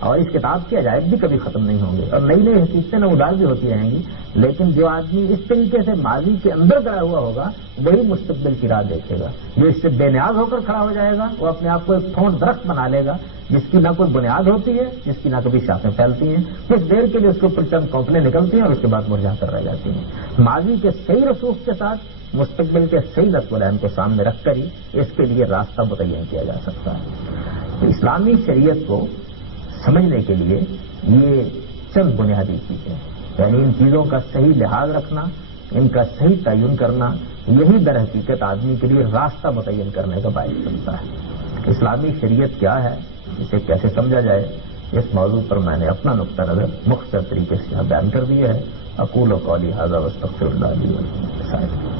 اور اس کتاب کے عجائب بھی کبھی ختم نہیں ہوں گے، اور نئی نئی حقیقتیں نمودار بھی ہوتی رہیں گی. لیکن جو آدمی اس طریقے سے ماضی کے اندر گڑا ہوا ہوگا وہی مستقبل کی راہ دیکھے گا. جو اس سے بے نیاز ہو کر کھڑا ہو جائے گا وہ اپنے آپ کو ایک ٹھونٹ درخت بنا لے گا جس کی نہ کوئی بنیاد ہوتی ہے، جس کی نہ کبھی شاخیں پھیلتی ہیں، کچھ دیر کے لیے اس کے اوپر چند کوکلیں نکلتی ہیں اور اس کے بعد مرجھا کر رہ جاتی ہیں. ماضی کے صحیح رسوخ کے ساتھ مستقبل کے صحیح نقل و عین کو سامنے رکھ کر ہی اس کے لیے راستہ متعین کیا جا سکتا ہے. تو اسلامی شریعت کو سمجھنے کے لیے یہ چند بنیادی چیزیں، یعنی ان چیزوں کا صحیح لحاظ رکھنا، ان کا صحیح تعین کرنا، یہی در حقیقت آدمی کے لیے راستہ متعین کرنے کا باعث بنتا ہے. اسلامی شریعت کیا ہے، اسے کیسے سمجھا جائے، اس موضوع پر میں نے اپنا نقطہ نظر مختصر طریقے سے بیان کر دیا ہے. اقول قولی ھذا واستغفر اللہ لی ولکم.